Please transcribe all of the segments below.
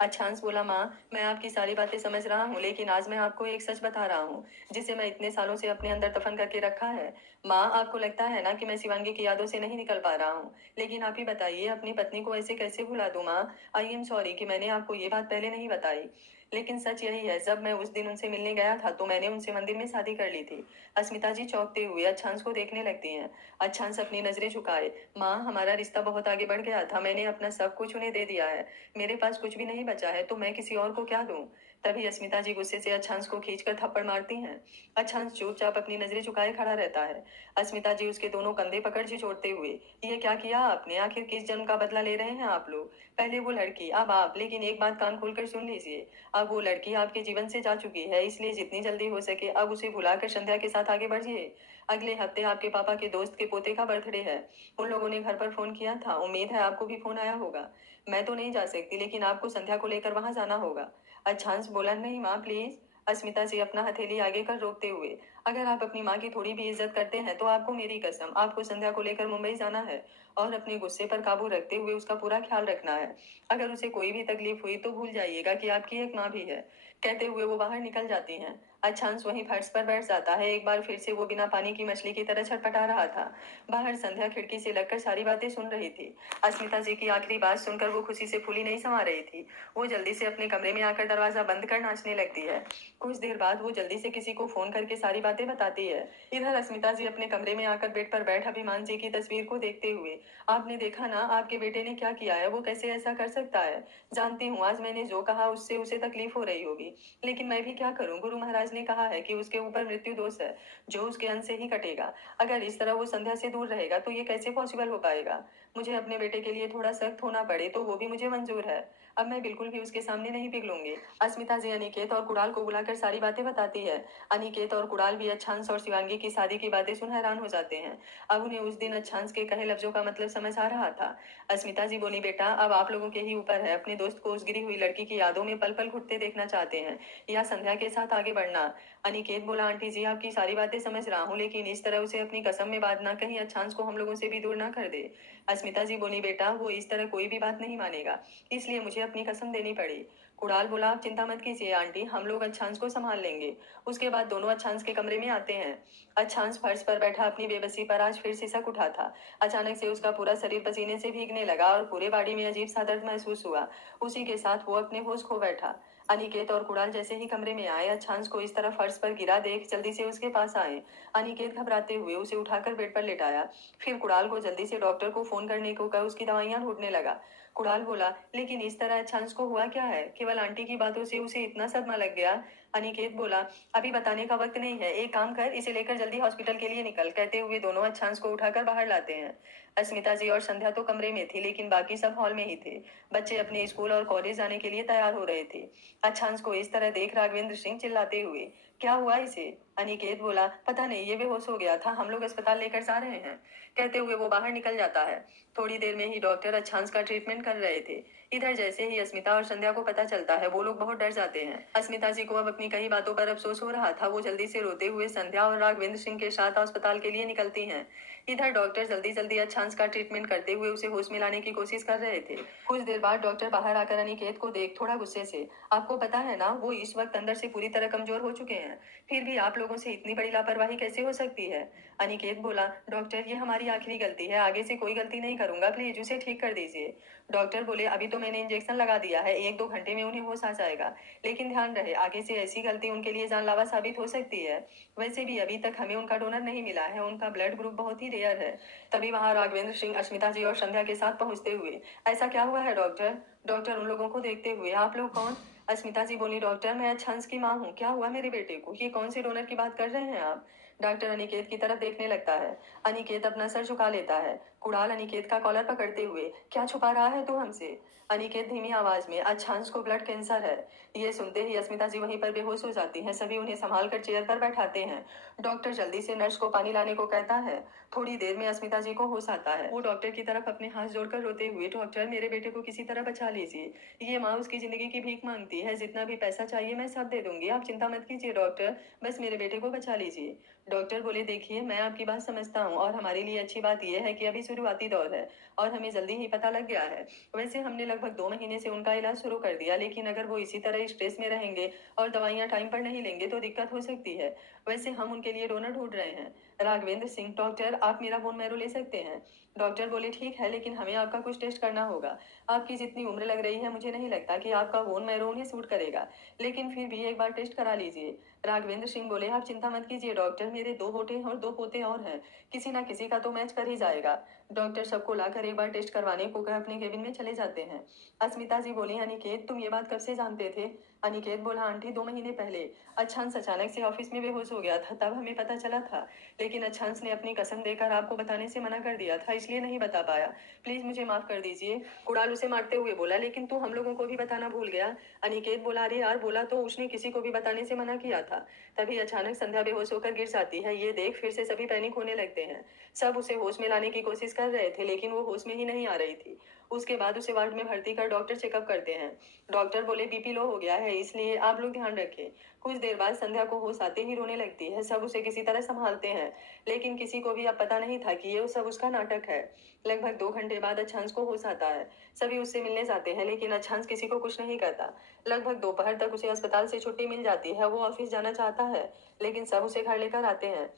अच्छांस बोला, माँ मैं आपकी सारी बातें समझ रहा हूँ, लेकिन आज मैं आपको एक सच बता रहा हूँ जिसे मैं इतने सालों से अपने अंदर दफन करके रखा है। माँ, आपको लगता है ना कि मैं शिवांगी की यादों से नहीं निकल पा रहा हूँ, लेकिन आप ही बताइए अपनी पत्नी को ऐसे कैसे भुला दूं। माँ, आई एम सॉरी कि मैंने आपको ये बात पहले नहीं बताई, लेकिन सच यही है, जब मैं उस दिन उनसे मिलने गया था तो मैंने उनसे मंदिर में शादी कर ली थी। अस्मिता जी चौंकते हुए अच्छांस को देखने लगती हैं। अच्छांस अपनी नजरें झुकाए। माँ, हमारा रिश्ता बहुत आगे बढ़ गया था, मैंने अपना सब कुछ उन्हें दे दिया है, मेरे पास कुछ भी नहीं बचा है, तो मैं किसी और को क्या दूं। तभी अस्मिता जी गुस्से से अच्छांस को खींचकर थप्पड़ मारती हैं। अच्छांस चुपचाप अपनी नजरें झुकाए खड़ा रहता है। अस्मिता जी उसके दोनों कंधे पकड़ झिझोड़ते हुए, ये क्या किया आपने, आखिर किस जन्म का बदला ले रहे हैं आप लोग। पहले वो लड़की, अब आप, लेकिन एक बात कान खोलकर सुन लीजिए, अब वो लड़की आपके जीवन से जा चुकी है, इसलिए जितनी जल्दी हो सके अब उसे भुलाकर संध्या के साथ आगे बढ़िए। अगले हफ्ते आपके पापा के दोस्त के पोते का बर्थडे है, उन लोगों ने घर पर फोन किया था, उम्मीद है आपको भी फोन आया होगा। मैं तो नहीं जा सकती, लेकिन आपको संध्या को लेकर वहां जाना होगा। अच्छांस बोला, नहीं माँ प्लीज। अस्मिता जी अपना हथेली आगे कर रोकते हुए, अगर आप अपनी माँ की थोड़ी भी इज्जत करते हैं तो आपको मेरी कसम, आपको संध्या को लेकर मुंबई जाना है और अपने गुस्से पर काबू रखते हुए उसका पूरा ख्याल रखना है। अगर उसे कोई भी तकलीफ हुई तो भूल जाइएगा कि आपकी एक माँ भी है। कहते हुए वो बाहर निकल जाती हैं। अच्छांस वहीं फर्श पर बैठ जाता है। एक बार फिर से वो बिना पानी की मछली की तरह छटपटा रहा था। बाहर संध्या खिड़की से लगकर सारी बातें सुन रही थी। अस्मिता जी की आखिरी बात सुनकर वो खुशी से फूली नहीं समा रही थी। वो जल्दी से अपने कमरे में आकर दरवाजा बंद कर नाचने लगती है। कुछ देर बाद वो जल्दी से किसी को फोन करके सारी बातें बताती है। इधर अस्मिता जी अपने कमरे में आकर बेड पर बैठ अभिमान जी की तस्वीर को देखते हुए, आपने देखा ना आपके बेटे ने क्या किया है, वो कैसे ऐसा कर सकता है। जानती हूँ आज मैंने जो कहा उससे उसे तकलीफ हो रही होगी, लेकिन मैं भी क्या करूँ, गुरु महाराज ने कहा है कि उसके ऊपर मृत्यु दोष है, जो उसके अंत से ही कटेगा। अगर इस तरह वो संध्या से दूर रहेगा तो ये कैसे पॉसिबल हो पाएगा। मुझे अपने बेटे के लिए थोड़ा सख्त होना पड़े तो वो भी मुझे मंजूर है। अब मैं बिल्कुल भी उसके सामने नहीं पिघलूंगी। अस्मिता जी अनिकेत और कुणाल को बुलाकर सारी बातें बताती है। अनिकेत और कुणाल भी अच्छांश और शिवांगी की शादी की बातें सुन हैरान हो जाते हैं। अब उन्हें उस दिन अच्छांश के कहे लफ्जों का मतलब समझ आ रहा था। अस्मिता जी बोली, बेटा अब आप लोगों के ही ऊपर है, अपने दोस्त को उस गिरी हुई लड़की की यादों में पल पल घुटते देखना चाहते हैं या संध्या के साथ आगे बढ़ना। अनिकेत बोला, आंटी जी आपकी सारी बातें समझ रहा हूँ, लेकिन इस तरह उसे अपनी कसम में बांधना कहीं अच्छांश को हम लोगों से भी दूर ना कर दे। अस्मिता जी बोली, बेटा वो इस तरह कोई भी बात नहीं मानेगा, इसलिए मुझे अपनी कसम देनी पड़ी। कुणाल बोला, आप चिंता मत कीजिए आंटी, हम लोग अच्छांश को संभाल लेंगे। उसके बाद दोनों अच्छांश के कमरे में आते हैं। अच्छांश फर्श पर बैठा अपनी बेबसी पर आज फिर सिसक उठा था। अचानक से उसका पूरा शरीर पसीने से भीगने लगा और पूरे बॉडी में अजीब सा दर्द महसूस हुआ। उसी के साथ वो अपने होश खो बैठा। अनिकेत और कुणाल जैसे ही कमरे में आए, अच्छांश को इस तरह फर्श पर गिरा देख जल्दी से उसके पास आए। अनिकेत घबराते हुए उसे उठाकर बेड पर लेटाया। फिर कुणाल को जल्दी से डॉक्टर को फोन करने को कहा, उसकी दवाइयां ढूंढने लगा। कुणाल बोला, लेकिन इस तरह अच्छांश को हुआ क्या है, केवल आंटी की बातों से उसे इतना सदमा लग गया। अनिकेत बोला, अभी बताने का वक्त नहीं है, एक काम कर, इसे लेकर जल्दी हॉस्पिटल के लिए निकल। कहते हुए दोनों अच्छांश को उठाकर बाहर लाते हैं। अस्मिता जी और संध्या तो कमरे में थी, लेकिन बाकी सब हॉल में ही थे। बच्चे अपने स्कूल और कॉलेज जाने के लिए तैयार हो रहे थे। अच्छांश को इस तरह देख राघवेंद्र सिंह चिल्लाते हुए, क्या हुआ इसे। अनिकेत बोला, पता नहीं, ये बेहोश हो गया था, हम लोग अस्पताल लेकर जा रहे हैं। कहते हुए वो बाहर निकल जाता है। थोड़ी देर में ही डॉक्टर अच्छांश का ट्रीटमेंट कर रहे थे। इधर जैसे ही अस्मिता और संध्या को पता चलता है, वो लोग बहुत डर जाते हैं। अस्मिता जी को अब अपनी कई बातों पर अफसोस हो रहा था। वो जल्दी से रोते हुए संध्या और राघवेंद्र सिंह के साथ अस्पताल के लिए निकलती हैं। इधर डॉक्टर जल्दी जल्दी अच्छांश का ट्रीटमेंट करते हुए उसे होश में लाने की कोशिश कर रहे थे। कुछ देर बाद डॉक्टर बाहर आकर अनिकेत को देख थोड़ा गुस्से से, आपको पता है ना वो इस वक्त अंदर से पूरी तरह कमजोर हो चुके हैं, फिर भी आप लोगों से इतनी बड़ी लापरवाही कैसे हो सकती है। अनिकेत बोला, डॉक्टर ये हमारी आखिरी गलती है, आगे से कोई गलती नहीं करूंगा, प्लीज उसे ठीक कर दीजिए। डॉक्टर बोले, अभी तो मैंने इंजेक्शन लगा दिया है, 1-2 घंटे में उन्हें होश आ जाएगा, लेकिन ध्यान रहे आगे से ऐसी गलती उनके लिए जानलेवा साबित हो सकती है। वैसे भी अभी तक हमें उनका डोनर नहीं मिला है, उनका ब्लड ग्रुप बहुत ही रेयर है। तभी वहां राघवेंद्र सिंह अस्मिता जी और संध्या के साथ पहुंचते हुए, ऐसा क्या हुआ है डॉक्टर। डॉक्टर उन लोगों को देखते हुए, आप लोग कौन। अस्मिता जी बोली, डॉक्टर मैं अच्छांश की माँ हूँ, क्या हुआ मेरे बेटे को, ये कौन से डोनर की बात कर रहे हैं आप। डॉक्टर अनिकेत की तरफ देखने लगता है। अनिकेत अपना सर झुका लेता है। कुणाल अनिकेत का कॉलर पकड़ते हुए, क्या छुपा रहा है तू हमसे। अनिकेत धीमी आवाज में, अच्छांश को ब्लड कैंसर है। ये सुनते ही अस्मिता जी वहीं पर बेहोश हो जाती हैं। सभी उन्हें संभाल कर चेयर पर बैठाते हैं। डॉक्टर जल्दी से नर्स को पानी लाने को कहता है। थोड़ी देर में अस्मिता जी को होश आता है। वो डॉक्टर की तरफ अपने हाथ जोड़कर रोते हुए, डॉक्टर मेरे बेटे को किसी तरह बचा लीजिए, ये माँ उसकी जिंदगी की भीख मांगती है, जितना भी पैसा चाहिए मैं सब दे दूंगी, आप चिंता मत कीजिए डॉक्टर, बस मेरे बेटे को बचा लीजिए। डॉक्टर बोले, देखिए मैं आपकी बात समझता हूँ और हमारे लिए अच्छी बात यह है कि अभी शुरुआती दौर है और हमें जल्दी ही पता लग गया है। वैसे हमने लगभग 2 महीने से उनका इलाज शुरू कर दिया, लेकिन अगर वो इसी तरह स्ट्रेस में रहेंगे और दवाइयाँ टाइम पर नहीं लेंगे तो दिक्कत हो सकती है। वैसे हम उनके लिए डोनर ढूंढ रहे हैं। राघवेंद्र सिंह: डॉक्टर, आप मेरा बोन मैरो ले सकते हैं? डॉक्टर बोले, ठीक है, लेकिन हमें आपका कुछ टेस्ट करना होगा। आपकी जितनी उम्र लग रही है, मुझे नहीं लगता कि आपका बोन मैरो उन्हें सूट करेगा, लेकिन फिर भी एक बार टेस्ट करा लीजिए। राघवेंद्र सिंह बोले, आप चिंता मत कीजिए डॉक्टर, मेरे 2 बेटे और 2 पोते और हैं, किसी ना किसी का तो मैच कर ही जाएगा। डॉक्टर सबको लाकर एक बार टेस्ट करवाने को कह अपने केबिन में चले जाते हैं। अस्मिता जी बोली, अनिकेत, तुम ये बात कब से जानते थे? अनिकेत बोला, आंटी, 2 महीने पहले अच्छांश अचानक से ऑफिस में बेहोश हो गया था, तब हमें पता चला था, लेकिन अच्छांश ने अपनी कसम देकर आपको बताने से मना कर दिया था, इसलिए नहीं बता पाया। प्लीज मुझे माफ कर दीजिए। कुणाल उसे मारते हुए बोला, लेकिन तू हम लोगों को भी बताना भूल गया। अनिकेत बोला, अरे यार, बोला तो उसने किसी को भी बताने से मना किया था। तभी अचानक संध्या बेहोश होकर गिर जाती है। ये देख फिर से सभी पैनिक होने लगते हैं। सब उसे होश में लाने की कोशिश कर रहे थे, लेकिन वो होश में ही नहीं आ रही थी। उसके बाद उसे वार्ड में भर्ती कर डॉक्टर चेकअप करते हैं। डॉक्टर बोले, बीपी लो हो गया है, इसलिए आप लोग ध्यान रखें। कुछ देर बाद संध्या को होश आते ही रोने लगती है। सब उसे किसी तरह संभालते हैं, लेकिन किसी को भी अब पता नहीं था कि ये सब उसका नाटक है। लगभग 2 घंटे बाद अच्छांश को होश आता है। सभी उससे मिलने जाते हैं, लेकिन अच्छांश किसी को कुछ नहीं करता। लगभग दोपहर तक उसे अस्पताल से छुट्टी मिल जाती है। वो ऑफिस जाना चाहता है, लेकिन सब उसे घर लेकर आते हैं।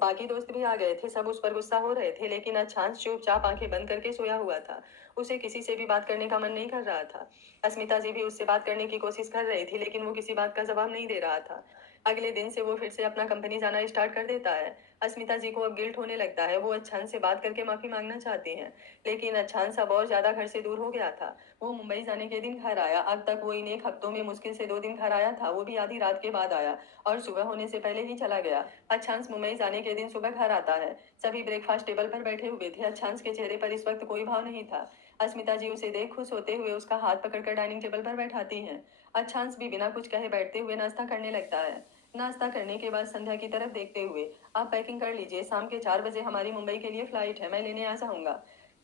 बाकी दोस्त भी आ गए थे, सब उस पर गुस्सा हो रहे थे, लेकिन अच्छांश चुपचाप आंखें बंद करके सोया हुआ था। उसे किसी से भी बात करने का मन नहीं कर रहा था। अस्मिता जी भी उससे बात करने की कोशिश कर रही थी, लेकिन वो किसी बात का जवाब नहीं दे रहा था। अगले दिन से वो फिर से अपना कंपनी जाना स्टार्ट कर देता है। अस्मिता जी को अब गिल्ट होने लगता है। वो अच्छांश से बात करके माफी मांगना चाहती हैं, लेकिन अच्छांश अब और ज्यादा घर से दूर हो गया था। वो मुंबई जाने के दिन घर आया। अब तक वो इन 1 हफ्तों में मुश्किल से 2 दिन घर आया था, वो भी आधी रात के बाद आया और सुबह होने से पहले ही चला गया। अच्छांश मुंबई जाने के दिन सुबह घर आता है। सभी ब्रेकफास्ट टेबल पर बैठे हुए थे। अच्छांश के चेहरे पर इस वक्त कोई भाव नहीं था। अस्मिता जी उसे देख खुश होते हुए उसका हाथ पकड़कर डाइनिंग टेबल पर बैठाती हैं। अच्छांश भी बिना कुछ कहे बैठते हुए नाश्ता करने लगता है। नाश्ता करने के बाद संध्या की तरफ देखते हुए, आप पैकिंग कर लीजिए, शाम के 4 बजे हमारी मुंबई के लिए फ्लाइट है, मैं लेने आ जाऊंगा।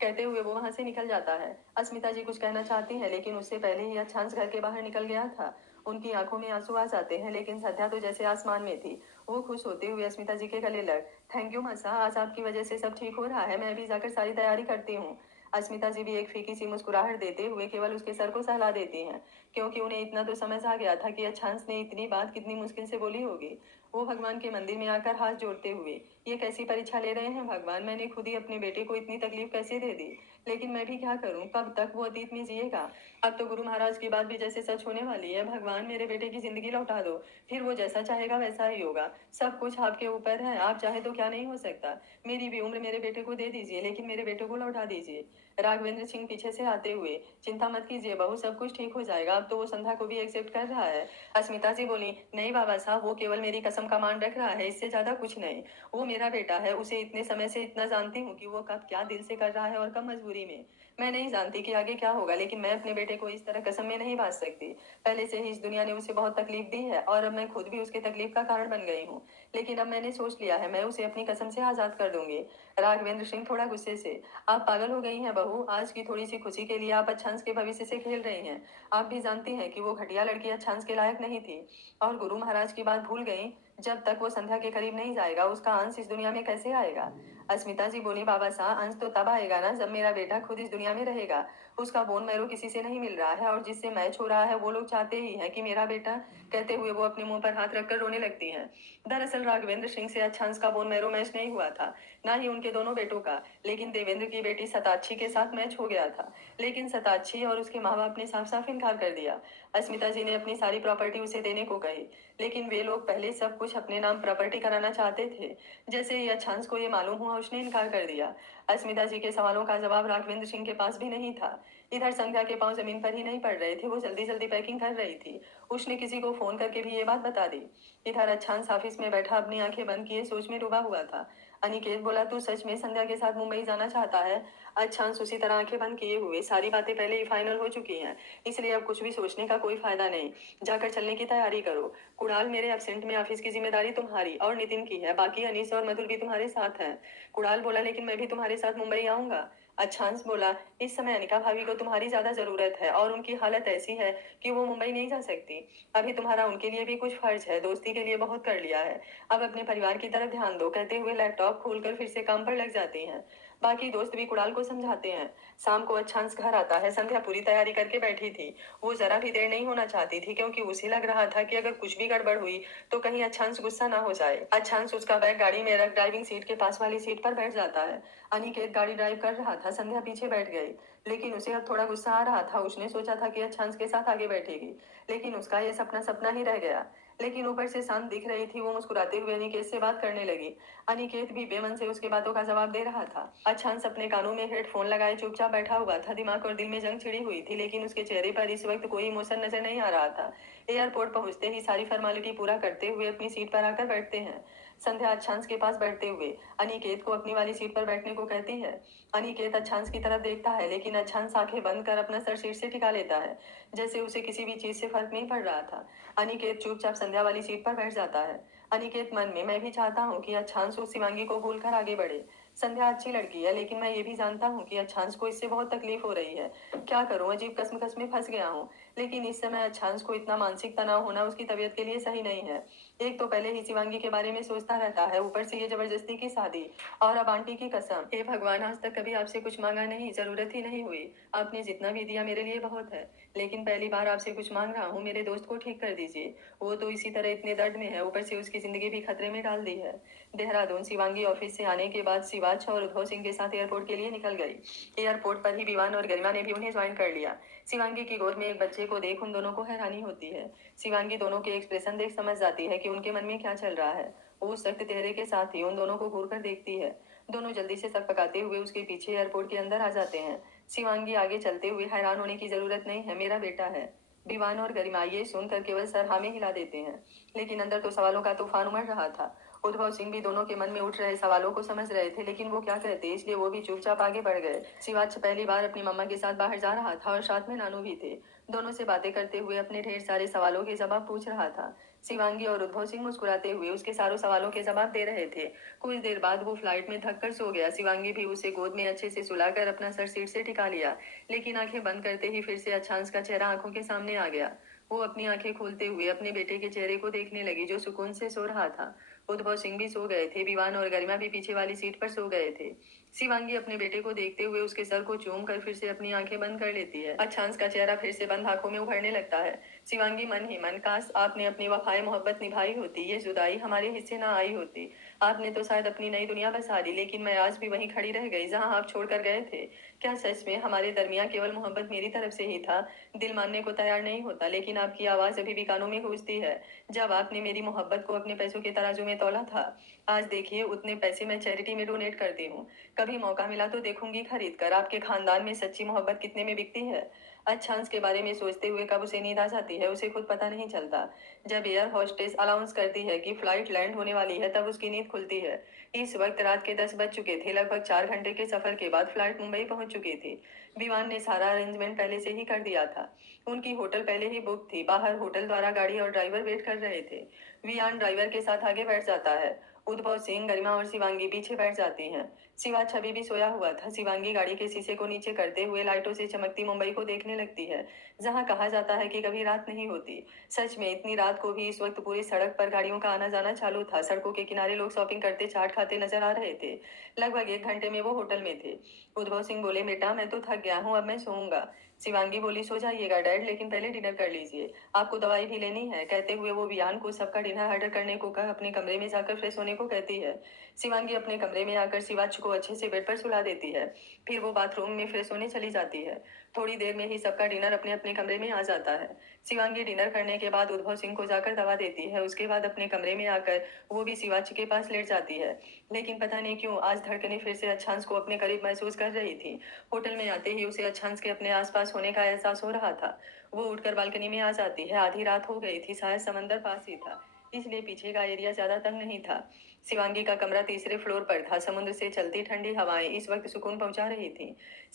कहते हुए वो वहां से निकल जाता है। अस्मिता जी कुछ कहना चाहती है, लेकिन उससे पहले ही अच्छांश घर के बाहर निकल गया था। उनकी आंखों में आंसू आ जाते हैं, लेकिन संध्या तो जैसे आसमान में थी। वो खुश होते हुए अस्मिता जी के गले लग, थैंक यू मासा, आज आपकी वजह से सब ठीक हो रहा है, मैं अभी जाकर सारी तैयारी करती हूँ। अस्मिता जी भी एक फीकी सी मुस्कुराहट देते हुए केवल उसके सर को सहला देती हैं, क्योंकि उन्हें इतना तो समझ आ गया था कि अच्छांश ने इतनी बात कितनी मुश्किल से बोली होगी। वो भगवान के मंदिर में आकर हाथ जोड़ते हुए, ये कैसी परीक्षा ले रहे हैं भगवान, मैंने खुद ही अपने बेटे को इतनी तकलीफ कैसे दे दी, लेकिन मैं भी क्या करूं, कब तक वो अतीत में जिएगा। अब तो गुरु महाराज की बात भी जैसे सच होने वाली है। भगवान, मेरे बेटे की जिंदगी लौटा दो, फिर वो जैसा चाहेगा वैसा ही होगा। सब कुछ आपके ऊपर है, आप चाहे तो क्या नहीं हो सकता। मेरी भी उम्र मेरे बेटे को दे दीजिए, लेकिन मेरे बेटे को लौटा दीजिए। राघवेंद्र सिंह पीछे से आते हुए, चिंता मत कीजिए बहू, सब कुछ ठीक हो जाएगा। अब तो वो संध्या को भी एक्सेप्ट कर रहा है। अस्मिता जी बोली, नहीं बाबा साहब, वो केवल मेरी कसम का मान रख रहा है, इससे ज्यादा कुछ नहीं। वो मेरा बेटा है, उसे इतने समय से इतना जानती हूँ कि वो कब क्या दिल से कर रहा है और कब मजबूरी में। मैं नहीं जानती कि आगे क्या होगा, लेकिन मैं अपने बेटे को इस तरह कसम में नहीं बांध सकती। पहले से ही इस दुनिया ने उसे बहुत तकलीफ दी है और अब मैं खुद भी उसके तकलीफ का कारण बन गई हूँ, लेकिन अब मैंने सोच लिया है, मैं उसे अपनी कसम से आजाद कर दूंगी। राघवेंद्र सिंह थोड़ा गुस्से से, आप पागल हो गई हैं बहू, आज की थोड़ी सी खुशी के लिए आप अच्छांश के भविष्य से खेल रही हैं। आप भी जानती हैं कि वो घटिया लड़की अच्छांश के लायक नहीं थी और गुरु महाराज की बात भूल गई। जब तक वो संध्या के करीब नहीं जाएगा, उसका अंश इस दुनिया में कैसे आएगा? अस्मिता जी बोली, बाबा साहब, अंश तो तब आएगा ना जब मेरा बेटा खुद इस दुनिया में रहेगा। उसका बोन मैरो किसी से नहीं मिल रहा है और जिससे मैच हो रहा है वो लोग चाहते ही हैं कि मेरा बेटा। कहते हुए वो अपने मुंह पर हाथ रखकर रोने लगती हैं। दरअसल राघवेंद्र सिंह से अच्छांश का बोन मैरो मैच नहीं हुआ था, ना ही उनके दोनों बेटों का, लेकिन देवेंद्र की बेटी सताक्षी के साथ मैच हो गया था। लेकिन सताक्षी और उसके माँ बाप ने साफ साफ इनकार कर दिया। अस्मिता जी ने अपनी सारी प्रॉपर्टी उसे देने को कही, लेकिन वे लोग पहले सब कुछ अपने नाम प्रॉपर्टी कराना चाहते थे। जैसे ही अच्छांश को ये मालूम हुआ, उसने इनकार कर दिया। अस्मिता जी के सवालों का जवाब राघवेंद्र सिंह के पास भी नहीं था। इधर संध्या के पांव जमीन पर ही नहीं पड़ रहे थे, वो जल्दी जल्दी पैकिंग कर रही थी। उसने किसी को फोन करके भी ये बात बता दी। इधर अच्छांश ऑफिस में बैठा अपनी आंखें बंद किए सोच में डूबा हुआ था। अनिकेत बोला, तू सच में संध्या के साथ मुंबई जाना चाहता है? अच्छांश उसी तरह आंखें बंद किए हुए, सारी बातें पहले ही फाइनल हो चुकी हैं, इसलिए अब कुछ भी सोचने का कोई फायदा नहीं। जाकर चलने की तैयारी करो। कुणाल, मेरे एब्सेंट में ऑफिस की जिम्मेदारी तुम्हारी और नितिन की है, बाकी अनीस और मधुर भी तुम्हारे साथ हैं। कुणाल बोला, लेकिन मैं भी तुम्हारे साथ मुंबई आऊंगा। अच्छांश बोला, इस समय अनिका भाभी को तुम्हारी ज्यादा जरूरत है और उनकी हालत ऐसी है कि वो मुंबई नहीं जा सकती। अभी तुम्हारा उनके लिए भी कुछ फर्ज है, दोस्ती के लिए बहुत कर लिया है, अब अपने परिवार की तरफ ध्यान दो। कहते हुए लैपटॉप खोलकर फिर से काम पर लग जाती हैं। बाकी दोस्त भी कुणाल को समझाते हैं। शाम को अच्छांश घर आता है। संध्या पूरी तैयारी करके बैठी थी। वो जरा भी देर नहीं होना चाहती थी क्योंकि उसे लग रहा था कि अगर कुछ भी गड़बड़ हुई तो कहीं अच्छांश गुस्सा ना हो जाए। अच्छांश उसका बैग गाड़ी में रख ड्राइविंग सीट के पास वाली सीट पर बैठ जाता है। अनिकेत गाड़ी ड्राइव कर रहा था। संध्या पीछे बैठ गई, लेकिन उसे अब थोड़ा गुस्सा आ रहा था। उसने सोचा था कि अच्छांश के साथ आगे बैठेगी, लेकिन उसका यह सपना सपना ही रह गया। लेकिन ऊपर से शांत दिख रही थी। वो मुस्कुराते हुए अनिकेत से बात करने लगी। अनिकेत भी बेमन से उसकी बातों का जवाब दे रहा था। अच्छांश अपने कानों में हेडफोन लगाए चुपचाप बैठा हुआ था। दिमाग और दिल में जंग छिड़ी हुई थी, लेकिन उसके चेहरे पर इस वक्त कोई इमोशन नजर नहीं आ रहा था। एयरपोर्ट पहुंचते ही सारी फॉर्मेलिटी पूरा करते हुए अपनी सीट पर आकर बैठते हैं। संध्या अच्छांश के पास बैठते हुए अनिकेत को अपनी वाली सीट पर बैठने को कहती है। अनिकेत अच्छांश की तरफ देखता है, लेकिन अच्छांश आंखें बंद कर अपना सर सीट से टिका लेता है, जैसे उसे किसी भी चीज से फर्क नहीं पड़ रहा था। अनिकेत चुपचाप संध्या वाली सीट पर बैठ जाता है। अनिकेत मन में, मैं भी चाहता हूँ कि अच्छांश उस शिवांगी को भूलकर आगे बढ़े। संध्या अच्छी लड़की है, लेकिन मैं ये भी जानता हूँ कि अच्छांश को इससे बहुत तकलीफ हो रही है। क्या करूँ, अजीब कश्मकश में फंस गया हूँ। लेकिन इस समय अच्छांश को इतना मानसिक तनाव होना उसकी तबीयत के लिए सही नहीं है। एक तो पहले ही शिवांगी के बारे में सोचता रहता है, ऊपर से ये जबरदस्ती की शादी, और अब आंटी की कसम। हे भगवान, आज तक कभी आपसे कुछ मांगा नहीं, जरूरत ही नहीं हुई। आपने जितना भी दिया मेरे लिए बहुत है, लेकिन पहली बार आपसे कुछ मांग रहा हूँ। मेरे दोस्त को ठीक कर दीजिए। वो तो इसी तरह इतने दर्द में है, ऊपर से उसकी जिंदगी भी खतरे में डाल दी है। देहरादून शिवांगी ऑफिस से आने के बाद शिवाच और उद्धव सिंह के साथ एयरपोर्ट के लिए निकल गई। एयरपोर्ट पर ही विवान और गरिमा ने भी उन्हें ज्वाइन कर लिया। शिवांगी की गोद में एक बच्चे को देख उन दोनों को हैरानी होती है। शिवांगी दोनों के एक्सप्रेशन देख समझ जाती है कि उनके मन में क्या चल रहा है। वो सख्त चेहरे के साथ ही उन दोनों को घूर कर देखती है। दोनों जल्दी से सक पकाते हुए उसके पीछे एयरपोर्ट के अंदर आ जाते हैं। शिवांगी आगे चलते हुए, हैरान होने की जरूरत नहीं है, मेरा बेटा है। विवान और गरिमा ये सुनकर केवल सर हाँ में हिला देते हैं, लेकिन अंदर तो सवालों का तूफान उमड़ रहा था। उद्धव सिंह भी दोनों के मन में उठ रहे सवालों को समझ रहे थे, लेकिन वो क्या कहते, इसलिए वो भी चुपचाप आगे बढ़ गए। शिवाच पहली बार अपनी मम्मा के साथ बाहर जा रहा था और साथ में नानू भी थे। दोनों से बातें करते हुए अपने ढेर सारे सवालों के जवाब पूछ रहा था। शिवांगी और उद्धव सिंह मुस्कुराते हुए उसके सारों सवालों के जवाब दे रहे थे। कुछ देर बाद वो फ्लाइट में थक कर सो गया। शिवांगी भी उसे गोद में अच्छे से सुलाकर अपना सर सीट से टिका लिया, लेकिन आंखें बंद करते ही फिर से अच्छांश का चेहरा आंखों के सामने आ गया। वो अपनी आंखें खोलते हुए अपने बेटे के चेहरे को देखने लगी, जो सुकून से सो रहा था। उद्धव सिंह भी सो गए थे। विवान और गरिमा भी पीछे वाली सीट पर सो गए थे। शिवांगी अपने बेटे को देखते हुए उसके सर को चूम कर फिर से अपनी आंखें बंद कर लेती है। अच्छांश का चेहरा फिर से बंद आंखों में उभरने लगता है। शिवांगी मन ही मन, काश आपने अपनी वफाए मोहब्बत निभाई होती, ये जुदाई हमारे हिस्से ना आई होती। आपने तो शायद अपनी नई दुनिया बसा ली, लेकिन मैं आज भी वहीं खड़ी रह गई जहां आप छोड़कर गए थे। क्या सच में हमारे दरमियां केवल मोहब्बत मेरी तरफ से ही था? दिल मानने को तैयार नहीं होता, लेकिन आपकी आवाज अभी भी कानों में गूंजती है। जब आपने मेरी मोहब्बत को अपने पैसों के तराजू में तौला था, आज देखिए उतने पैसे मैं चैरिटी में डोनेट करती हूँ। कभी मौका मिला तो देखूंगी खरीद कर आपके खानदान में सच्ची मोहब्बत कितने में बिकती है। अच्छांश के बारे में सोचते हुए कब उसे नींद आ जाती है उसे खुद पता नहीं चलता। जब एयर होस्टेस अनाउंस करती है कि फ्लाइट लैंड होने वाली है, तब उसकी नींद खुलती है। इस वक्त रात के 10 बज चुके थे। लगभग 4 घंटे के सफर के बाद फ्लाइट मुंबई पहुंच चुकी थी। विमान ने सारा अरेंजमेंट पहले से ही कर दिया था। उनकी होटल पहले ही बुक थी। बाहर होटल द्वारा गाड़ी और ड्राइवर वेट कर रहे थे। वियान ड्राइवर के साथ आगे बैठ जाता है। उद्धव सिंह, गरिमा और शिवांगी पीछे बैठ जाती हैं। शिवा छवि भी सोया हुआ था। शिवांगी गाड़ी के शीशे को नीचे करते हुए लाइटों से चमकती मुंबई को देखने लगती है, जहां कहा जाता है कि कभी रात नहीं होती। सच में इतनी रात को भी इस वक्त पूरी सड़क पर गाड़ियों का आना जाना चालू था। सड़कों के किनारे लोग शॉपिंग करते, चाट खाते नजर आ रहे थे। लगभग 1 घंटे में वो होटल में थे। उद्धव सिंह बोले, बेटा मैं तो थक गया हूँ, अब मैं सोऊंगा। शिवांगी बोली, सो जाइएगा डैड, लेकिन पहले डिनर कर लीजिए, आपको दवाई भी लेनी है। कहते हुए वो वियान को सबका डिनर ऑर्डर करने को कह अपने कमरे में जाकर फ्रेश होने को कहती है। शिवांगी अपने कमरे में आकर शिवाच को अच्छे से बेड पर सुला देती है। फिर वो बाथरूम में फ्रेश होने चली जाती है। थोड़ी देर में ही सबका डिनर अपने अपने कमरे में आ जाता है। शिवांगी डिनर करने के बाद उद्धव सिंह को जाकर दवा देती है। उसके बाद अपने कमरे में आकर वो भी शिवाच के पास लेट जाती है। लेकिन पता नहीं क्यों आज धड़कनें फिर से अच्छांश को अपने करीब महसूस कर रही थी। होटल में आते ही उसे अच्छांश के अपने आसपास होने का एहसास हो रहा था। वो उठकर बालकनी में आ जाती है। आधी रात हो गई थी, शायद समंदर पास ही था, इसलिए पीछे का एरिया ज्यादा तंग नहीं था। शिवांगी का कमरा तीसरे फ्लोर पर था। समुद्र से चलती ठंडी हवाएं इस वक्त सुकून पहुंचा रही थी।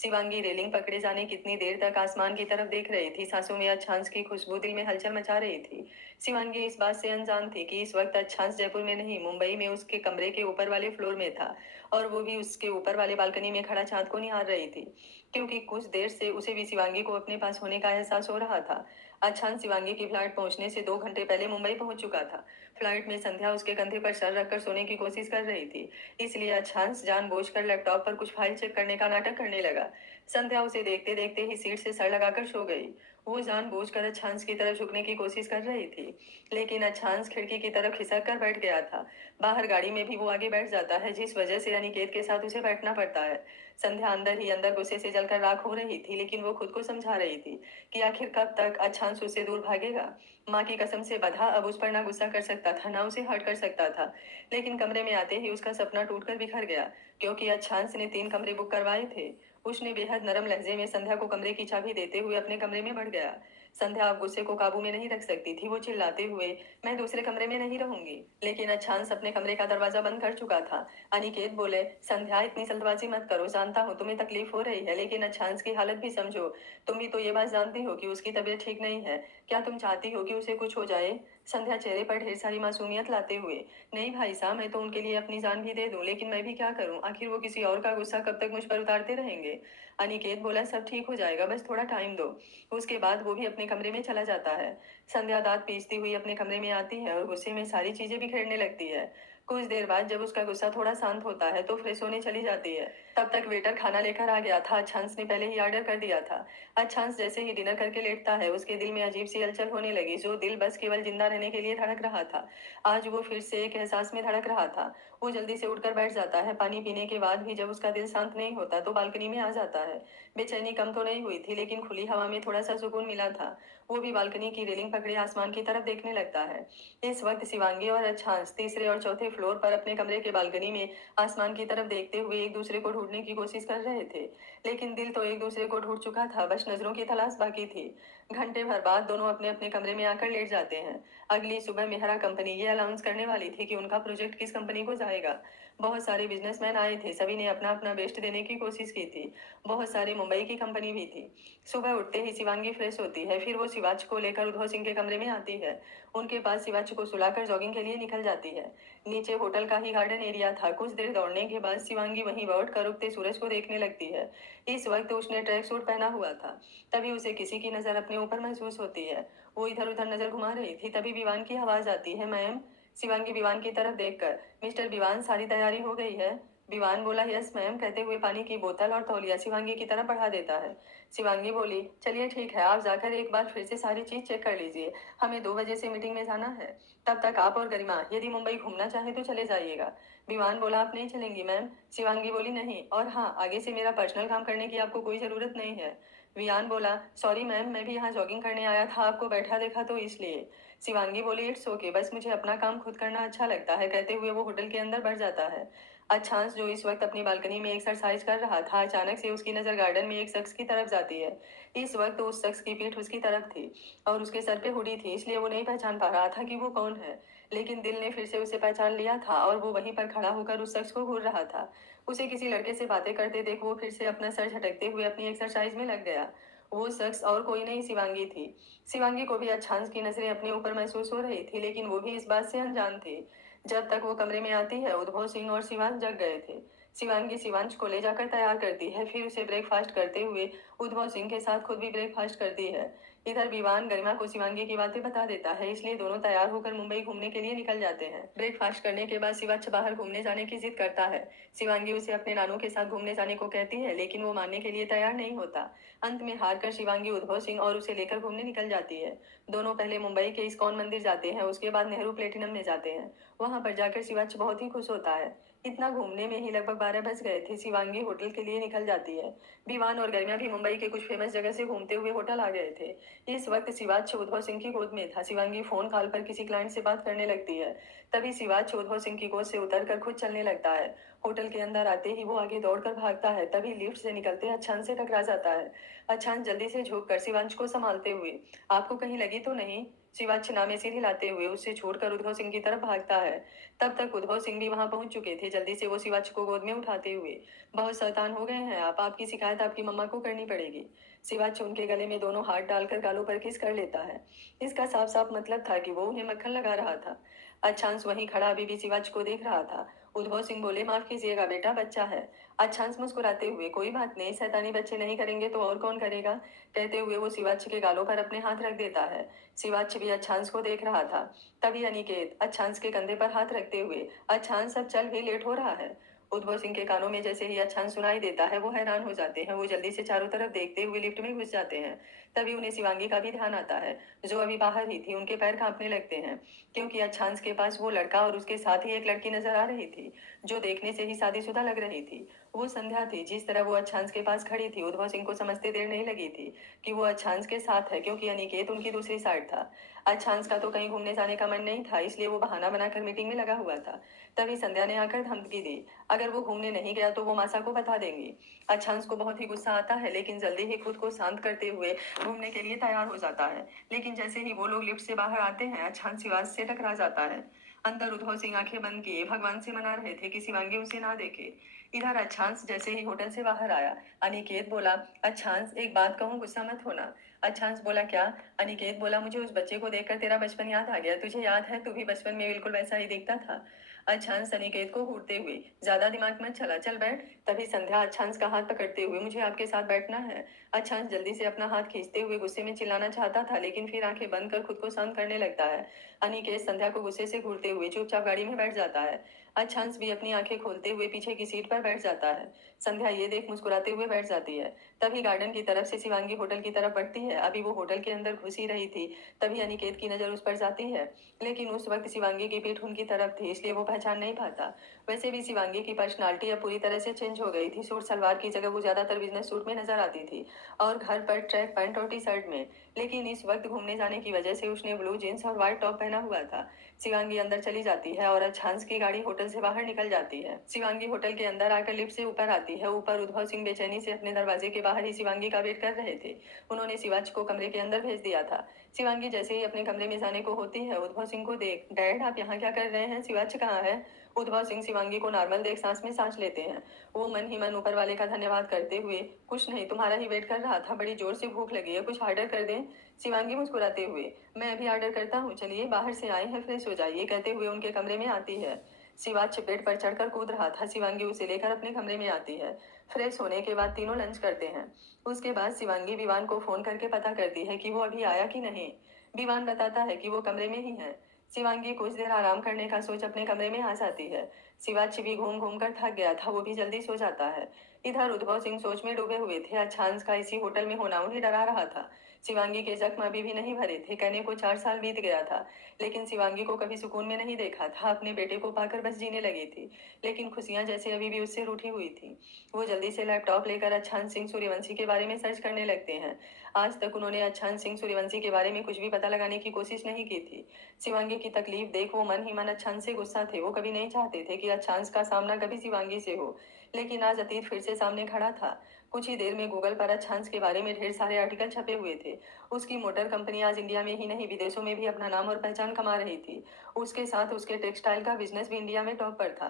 शिवांगी रेलिंग पकड़े जाने कितनी देर तक आसमान की तरफ देख रही थी। सांसों में अच्छांश की खुशबू दिल में हलचल मचा रही थी। शिवांगी इस बात से अनजान थी कि इस वक्त अच्छांश जयपुर में नहीं, मुंबई में उसके कमरे के ऊपर वाले फ्लोर में था, और वो भी उसके ऊपर वाले बालकनी में खड़ा चांद को निहार रही थी, क्योंकि कुछ देर से उसे भी शिवांगी को अपने पास होने का एहसास हो रहा था। अच्छांश शिवांगी की फ्लाइट पहुंचने से 2 घंटे पहले मुंबई पहुंच चुका था। फ्लाइट में संध्या उसके कंधे पर सर रखकर सोने की कोशिश कर रही थी, इसलिए अच्छांश जानबूझकर लैपटॉप पर कुछ फाइल चेक करने का नाटक करने लगा। संध्या उसे देखते देखते ही सीट से सर लगाकर सो गई। वो जानबूझकर अच्छांश की तरफ झुकने की कोशिश कर रही थी, लेकिन अच्छांश खिड़की की तरफ खिसक कर बैठ गया था। बाहर गाड़ी में भी वो आगे बैठ जाता है, जिस वजह से अनिकेत के साथ उसे बैठना पड़ता है। संध्या अंदर ही अंदर गुस्से से जलकर राख हो रही थी, लेकिन वो खुद को समझा रही थी कि आखिर कब तक अच्छांश उससे दूर भागेगा। माँ की कसम से बधा अब उस पर ना गुस्सा कर सकता था, ना उसे हर्ट कर सकता था। लेकिन कमरे में आते ही उसका सपना टूटकर बिखर गया, क्योंकि अच्छांश ने 3 कमरे बुक करवाए थे। उसने बेहद नरम लहजे में संध्या को कमरे की चाबी देते हुए अपने कमरे में बढ़ गया। संध्या अब गुस्से को काबू में नहीं रख सकती थी। वो चिल्लाते हुए, मैं दूसरे कमरे में नहीं रहूंगी। लेकिन अच्छांश अपने कमरे का दरवाजा बंद कर चुका था। अनिकेत बोले, संध्या इतनी जल्दबाजी मत करो, जानता हूँ तुम्हें तकलीफ हो रही है, लेकिन अच्छांश की हालत भी समझो। तुम भी तो ये बात जानती हो कि उसकी तबीयत ठीक नहीं है। क्या तुम चाहती हो कि उसे कुछ हो जाए? संध्या चेहरे पर ढेर सारी मासूमियत लाते हुए, नहीं भाई साहब, मैं तो उनके लिए अपनी जान भी दे दूं, लेकिन मैं भी क्या करूं? आखिर वो किसी और का गुस्सा कब तक मुझ पर उतारते रहेंगे? अनिकेत बोला, सब ठीक हो जाएगा, बस थोड़ा टाइम दो। उसके बाद वो भी अपने कमरे में चला जाता है। संध्या दांत पीसती हुई अपने कमरे में आती है और गुस्से में सारी चीजें बिखेरने लगती है। कुछ देर बाद जब उसका गुस्सा थोड़ा शांत होता है तो फ्रेश होने चली जाती है। तब तक वेटर खाना लेकर आ गया था। अच्छांश ने पहले ही ऑर्डर कर दिया था। अच्छांश जैसे ही डिनर करके लेटता है, उसके दिल में अजीब सी हलचल होने लगी। जो दिल बस केवल जिंदा रहने के लिए धड़क रहा था, आज वो फिर से एक एहसास में धड़क रहा था। वो जल्दी से उठकर बैठ जाता है। पानी पीने के बाद भी जब उसका दिल शांत नहीं होता तो बालकनी में आ जाता है। बेचैनी कम तो नहीं हुई थी, लेकिन खुली हवा में थोड़ा सा सुकून मिला था। वो भी बालकनी की रेलिंग पकड़े आसमान की तरफ देखने लगता है। इस वक्त शिवांगी और अच्छांश तीसरे और चौथे फ्लोर पर अपने कमरे के बालकनी में आसमान की तरफ देखते हुए एक दूसरे को ढूंढने की कोशिश कर रहे थे। लेकिन दिल तो एक दूसरे को ढूंढ चुका था, बस नजरों की तलाश बाकी थी। घंटे भर बाद दोनों अपने अपने कमरे में आकर लेट जाते हैं। अगली सुबह मेहरा कंपनी ये अनाउंस करने वाली थी कि उनका प्रोजेक्ट किस कंपनी को जाएगा। बहुत सारे बिजनेसमैन आए थे, सभी ने अपना अपना बेस्ट देने की कोशिश की थी। बहुत सारी मुंबई की कंपनी भी थी। सुबह उठते ही शिवांगी फ्रेश होती है, फिर वो शिवाच को लेकर उद्धव सिंह के कमरे में आती है। उनके पास शिवाच को सुलाकर जॉगिंग के लिए निकल जाती है। नीचे होटल का ही गार्डन एरिया था। कुछ देर दौड़ने के बाद शिवांगी वहीं बैठ कर उगते सूरज को देखने लगती है। इस वक्त उसने ट्रैक सूट पहना हुआ था। तभी उसे किसी की नजर अपने ऊपर महसूस होती है। वो इधर उधर नजर घुमा रही थी, तभी विवान की आवाज आती है, मैम। शिवांगी विवान की तरफ देखकर, मिस्टर विवान, सारी तैयारी हो गई है? विवान बोला, यस मैम, कहते हुए पानी की बोतल और तौलिया शिवांगी की तरफ बढ़ा देता है। शिवांगी बोली, चलिए ठीक है, आप जाकर एक बार फिर से सारी चीज चेक कर लीजिए। हमें 2 बजे से मीटिंग में जाना है। तब तक आप और गरिमा यदि मुंबई घूमना चाहे तो चले जाइएगा। विवान बोला, आप नहीं चलेंगी मैम? शिवांगी बोली, नहीं, और हाँ, आगे से मेरा पर्सनल काम करने की आपको कोई जरूरत नहीं है। वियान बोला, सॉरी मैम, मैं भी यहाँ जॉगिंग करने आया था, आपको बैठा देखा तो इसलिए। शिवांगी बोली, इट्स ओके, बस मुझे अपना काम खुद करना अच्छा लगता है, कहते हुए वो होटल के अंदर बढ़ जाता है। अच्छांश जो इस वक्त अपनी बालकनी में एक्सरसाइज कर रहा था, अचानक से उसकी नजर गार्डन में एक शख्स की तरफ जाती है। इस वक्त उस शख्स की पीठ उसकी तरफ थी और उसके सर पे हुडी थी, इसलिए वो नहीं पहचान पा रहा था कि वो कौन है। लेकिन दिल ने फिर से उसे पहचान लिया था और वो वहीं पर खड़ा होकर उस शख्स को घूर रहा था। उसे किसी लड़के से बातें करते देख वो फिर से अपना सर झटकते हुए अपनी एक्सरसाइज में लग गया। वो शख्स और कोई नहीं, शिवांगी थी। शिवांगी को भी अच्छांश की नजरें अपने ऊपर महसूस हो रही थी, लेकिन वो भी इस बात से अनजान थी। जब तक वो कमरे में आती है, उद्धव सिंह और शिवांश जग गए थे। शिवांगी शिवांश को ले जाकर तैयार करती है, फिर उसे ब्रेकफास्ट करते हुए उद्धव सिंह के साथ खुद भी ब्रेकफास्ट करती है। इधर विवान गरिमा को शिवांगी की बातें बता देता है, इसलिए दोनों तैयार होकर मुंबई घूमने के लिए निकल जाते हैं। ब्रेकफास्ट करने के बाद शिवाच बाहर घूमने जाने की जिद करता है। शिवांगी उसे अपने नानू के साथ घूमने जाने को कहती है, लेकिन वो मानने के लिए तैयार नहीं होता। अंत में हार कर शिवांगी उद्धव सिंह और उसे लेकर घूमने निकल जाती है। दोनों पहले मुंबई के इस्कॉन मंदिर जाते हैं, उसके बाद नेहरू प्लेटिनम में जाते हैं। वहां पर जाकर शिवाच बहुत ही खुश होता है। इतना घूमने में ही लगभग 12 बज गए थे। शिवांगी होटल के लिए निकल जाती है। विवान और गरिमा भी मुंबई के कुछ फेमस जगह से घूमते हुए होटल आ गए थे। इस वक्त शिवाच उद्धव सिंह की गोद में था। शिवांगी फोन कॉल पर किसी क्लाइंट से बात करने लगती है। तभी शिवाच उद्धव सिंह की गोद से उतरकर खुद चलने लगता है। होटल के अंदर आते ही वो आगे दौड़कर भागता है, तभी लिफ्ट से निकलते अच्छान से टकरा जाता है। अच्छान जल्दी से झुककर शिवांश को संभालते हुए, आपको कहीं लगी तो नहीं? शिवांश नामे सिर हिलाते हुए उससे छोड़कर उद्धव सिंह की तरफ भागता है। तब तक उद्धव सिंह भी वहां पहुंच चुके थे। जल्दी से वो शिवांश को गोद में उठाते हुए, बहुत शैतान हो गए हैं आप, आपकी शिकायत आपकी मम्मा को करनी पड़ेगी। शिवांश उनके गले में दोनों हाथ डालकर गालों पर किस कर लेता है। इसका साफ साफ मतलब था कि वो उन्हें मक्खन लगा रहा था। अच्छांश वहीं खड़ा अभी भी शिवांश को देख रहा था। उद्धव सिंह बोले, माफ कीजिएगा बेटा, बच्चा है। अच्छांस मुस्कुराते हुए, कोई बात नहीं, शैतानी बच्चे नहीं करेंगे तो और कौन करेगा? कहते हुए वो शिवाच्छ के गालों पर अपने हाथ रख देता है। शिवाच्छ भी अच्छांस को देख रहा था। तभी अनिकेत अच्छांस के कंधे पर हाथ रखते हुए, अच्छांस अब चल भी लेट हो रहा है। उद्भव सिंह के कानों में जैसे ही अच्छांस सुनाई देता है, वो हैरान हो जाते हैं। वो जल्दी से चारों तरफ देखते हुए लिफ्ट में घुस जाते हैं। तभी उन्हें शिवांगी का भी ध्यान आता है, जो अभी बाहर ही थी। उनके पैर कांपने लगते हैं, क्योंकि अच्छांस के पास वो लड़का और उसके साथ ही एक लड़की नजर आ रही थी, जो देखने से ही शादीशुदा लग रही थी। वो संध्या थी। जिस तरह वो अच्छांस के पास खड़ी थी, उद्भव सिंह को समझते देर नहीं लगी थी कि वो अच्छांस के साथ है, क्योंकि अनिकेत उनकी दूसरी साइड था। अच्छांस का तो कहीं घूमने जाने का मन नहीं था, इसलिए वो बहाना बनाकर मीटिंग में लगा हुआ था। तभी संध्या ने आकर धमकी दी, अगर वो घूमने नहीं गया तो वो मासा को बता देंगी। अच्छांस को बहुत ही गुस्सा आता है, लेकिन जल्दी ही खुद को शांत करते हुए घूमने के लिए तैयार हो जाता है। लेकिन जैसे ही वो लोग लिफ्ट से बाहर आते हैं, अच्छांस शिवाज से टकरा जाता है। अंदर उद्धव सिंह आंखें बंद किए भगवान से मना रहे थे कि शिवांगी उसे ना देखे। इधर अच्छांस जैसे ही होटल से बाहर आया, अनिकेत बोला, अच्छांस एक बात कहूँ, गुस्सा मत होना। अच्छांस बोला, क्या? अनिकेत बोला, मुझे उस बच्चे को देखकर तेरा बचपन याद आ गया। तुझे याद है, तू भी बचपन में बिल्कुल वैसा ही दिखता था। अच्छांस अनिकेत को घूरते हुए, ज्यादा दिमाग मत चला, चल बैठ। तभी संध्या अच्छांस का हाथ पकड़ते हुए, मुझे आपके साथ बैठना है। अच्छांस जल्दी से अपना हाथ खींचते हुए गुस्से में चिल्लाना चाहता था, लेकिन फिर आंखें बंद कर खुद को शांत करने लगता है। अनिकेत संध्या को गुस्से से घूरते हुए चुपचाप गाड़ी में बैठ जाता है। अच्छांस भी अपनी आंखें खोलते हुए पीछे की सीट पर बैठ जाता है। संध्या ये देख मुस्कुराते हुए बैठ जाती है। तभी गार्डन की तरफ से शिवांगी होटल की तरफ बढ़ती है। अभी वो होटल के अंदर घुस ही रही थी, तभी अनिकेत की नजर उस पर जाती है। लेकिन उस वक्त शिवांगी की पीठ उनकी तरफ थी, इसलिए वो पहचान नहीं पाता। वैसे भी शिवांगी की पर्सनालिटी अब पूरी तरह से चेंज हो गई थी। सूट सलवार की जगह वो ज्यादातर बिजनेस सूट में नजर आती थी, और घर पर ट्रैक पैंट और टी शर्ट में। लेकिन इस वक्त घूमने जाने की वजह से उसने ब्लू जींस और व्हाइट टॉप पहना हुआ था। शिवांगी अंदर चली जाती है और अच्छांस की गाड़ी होटल से बाहर निकल जाती है। शिवांगी होटल के अंदर आकर लिफ्ट से ऊपर आती है। ऊपर उद्धव सिंह बेचैनी से अपने दरवाजे के बाहर ही शिवांगी का वेट कर रहे थे। उन्होंने शिवाज को कमरे के अंदर भेज दिया था। शिवांगी जैसे ही अपने कमरे में जाने को होती है, उद्धव सिंह को देख, डैड आप यहाँ क्या कर रहे हैं? शिवाज कहाँ है? उद्धव सिंह शिवांगी को नॉर्मल देख सांस में सांस लेते हैं। वो मन ही मन ऊपर वाले का धन्यवाद करते हुए, कुछ नहीं, तुम्हारा ही वेट कर रहा था, बड़ी जोर से भूख लगी है, कुछ ऑर्डर कर दें? शिवांगी मुस्कुराते हुए, मैं अभी ऑर्डर करता हूँ, चलिए बाहर से आए हैं, फ्रेश हो जाइए, कहते हुए उनके कमरे में आती है। शिवाज बेड पर चढ़कर कूद रहा था। शिवांगी उसे लेकर अपने कमरे में आती है। फ्रेश होने के बाद तीनों लंच करते हैं। उसके बाद शिवांगी विवान को फोन करके पता करती है कि वो अभी आया कि नहीं। विवान बताता है कि वो कमरे में ही है। शिवांगी कुछ देर आराम करने का सोच अपने कमरे में आ जाती है। शिवाज भी घूम घूम कर थक गया था, वो भी जल्दी सो जाता है। इधर उद्धव सिंह सोच में डूबे हुए थे। अच्छांस का इसी होटल में होना उन्हें डरा रहा था। शिवांगी के जख्म अभी भी नहीं भरे थे। कहने को 4 साल बीत गया था, लेकिन शिवांगी को कभी सुकून में नहीं देखा था। अपने बेटे को पाकर बस जीने लगी थी, लेकिन खुशियां जैसे अभी भी उससे रूठी हुई थी। वो जल्दी से लैपटॉप लेकर अच्छांस सिंह सूर्यवंशी के बारे में सर्च करने लगते हैं। आज तक उन्होंने अच्छांस सिंह सूर्यवंशी के बारे में कुछ भी पता लगाने की कोशिश नहीं की थी। शिवांगी की तकलीफ देख वो मन ही मन अच्छांस से गुस्सा थे। वो कभी नहीं चाहते थे कि अच्छांस का सामना कभी शिवांगी से हो, लेकिन आज अतीत फिर से सामने खड़ा था। कुछ ही देर में गूगल पर अच्छांस के बारे में ढेर सारे आर्टिकल छपे हुए थे। उसकी मोटर कंपनी आज इंडिया में ही नहीं, विदेशों में भी अपना नाम और पहचान कमा रही थी। उसके साथ उसके टेक्सटाइल का बिजनेस भी इंडिया में टॉप पर था।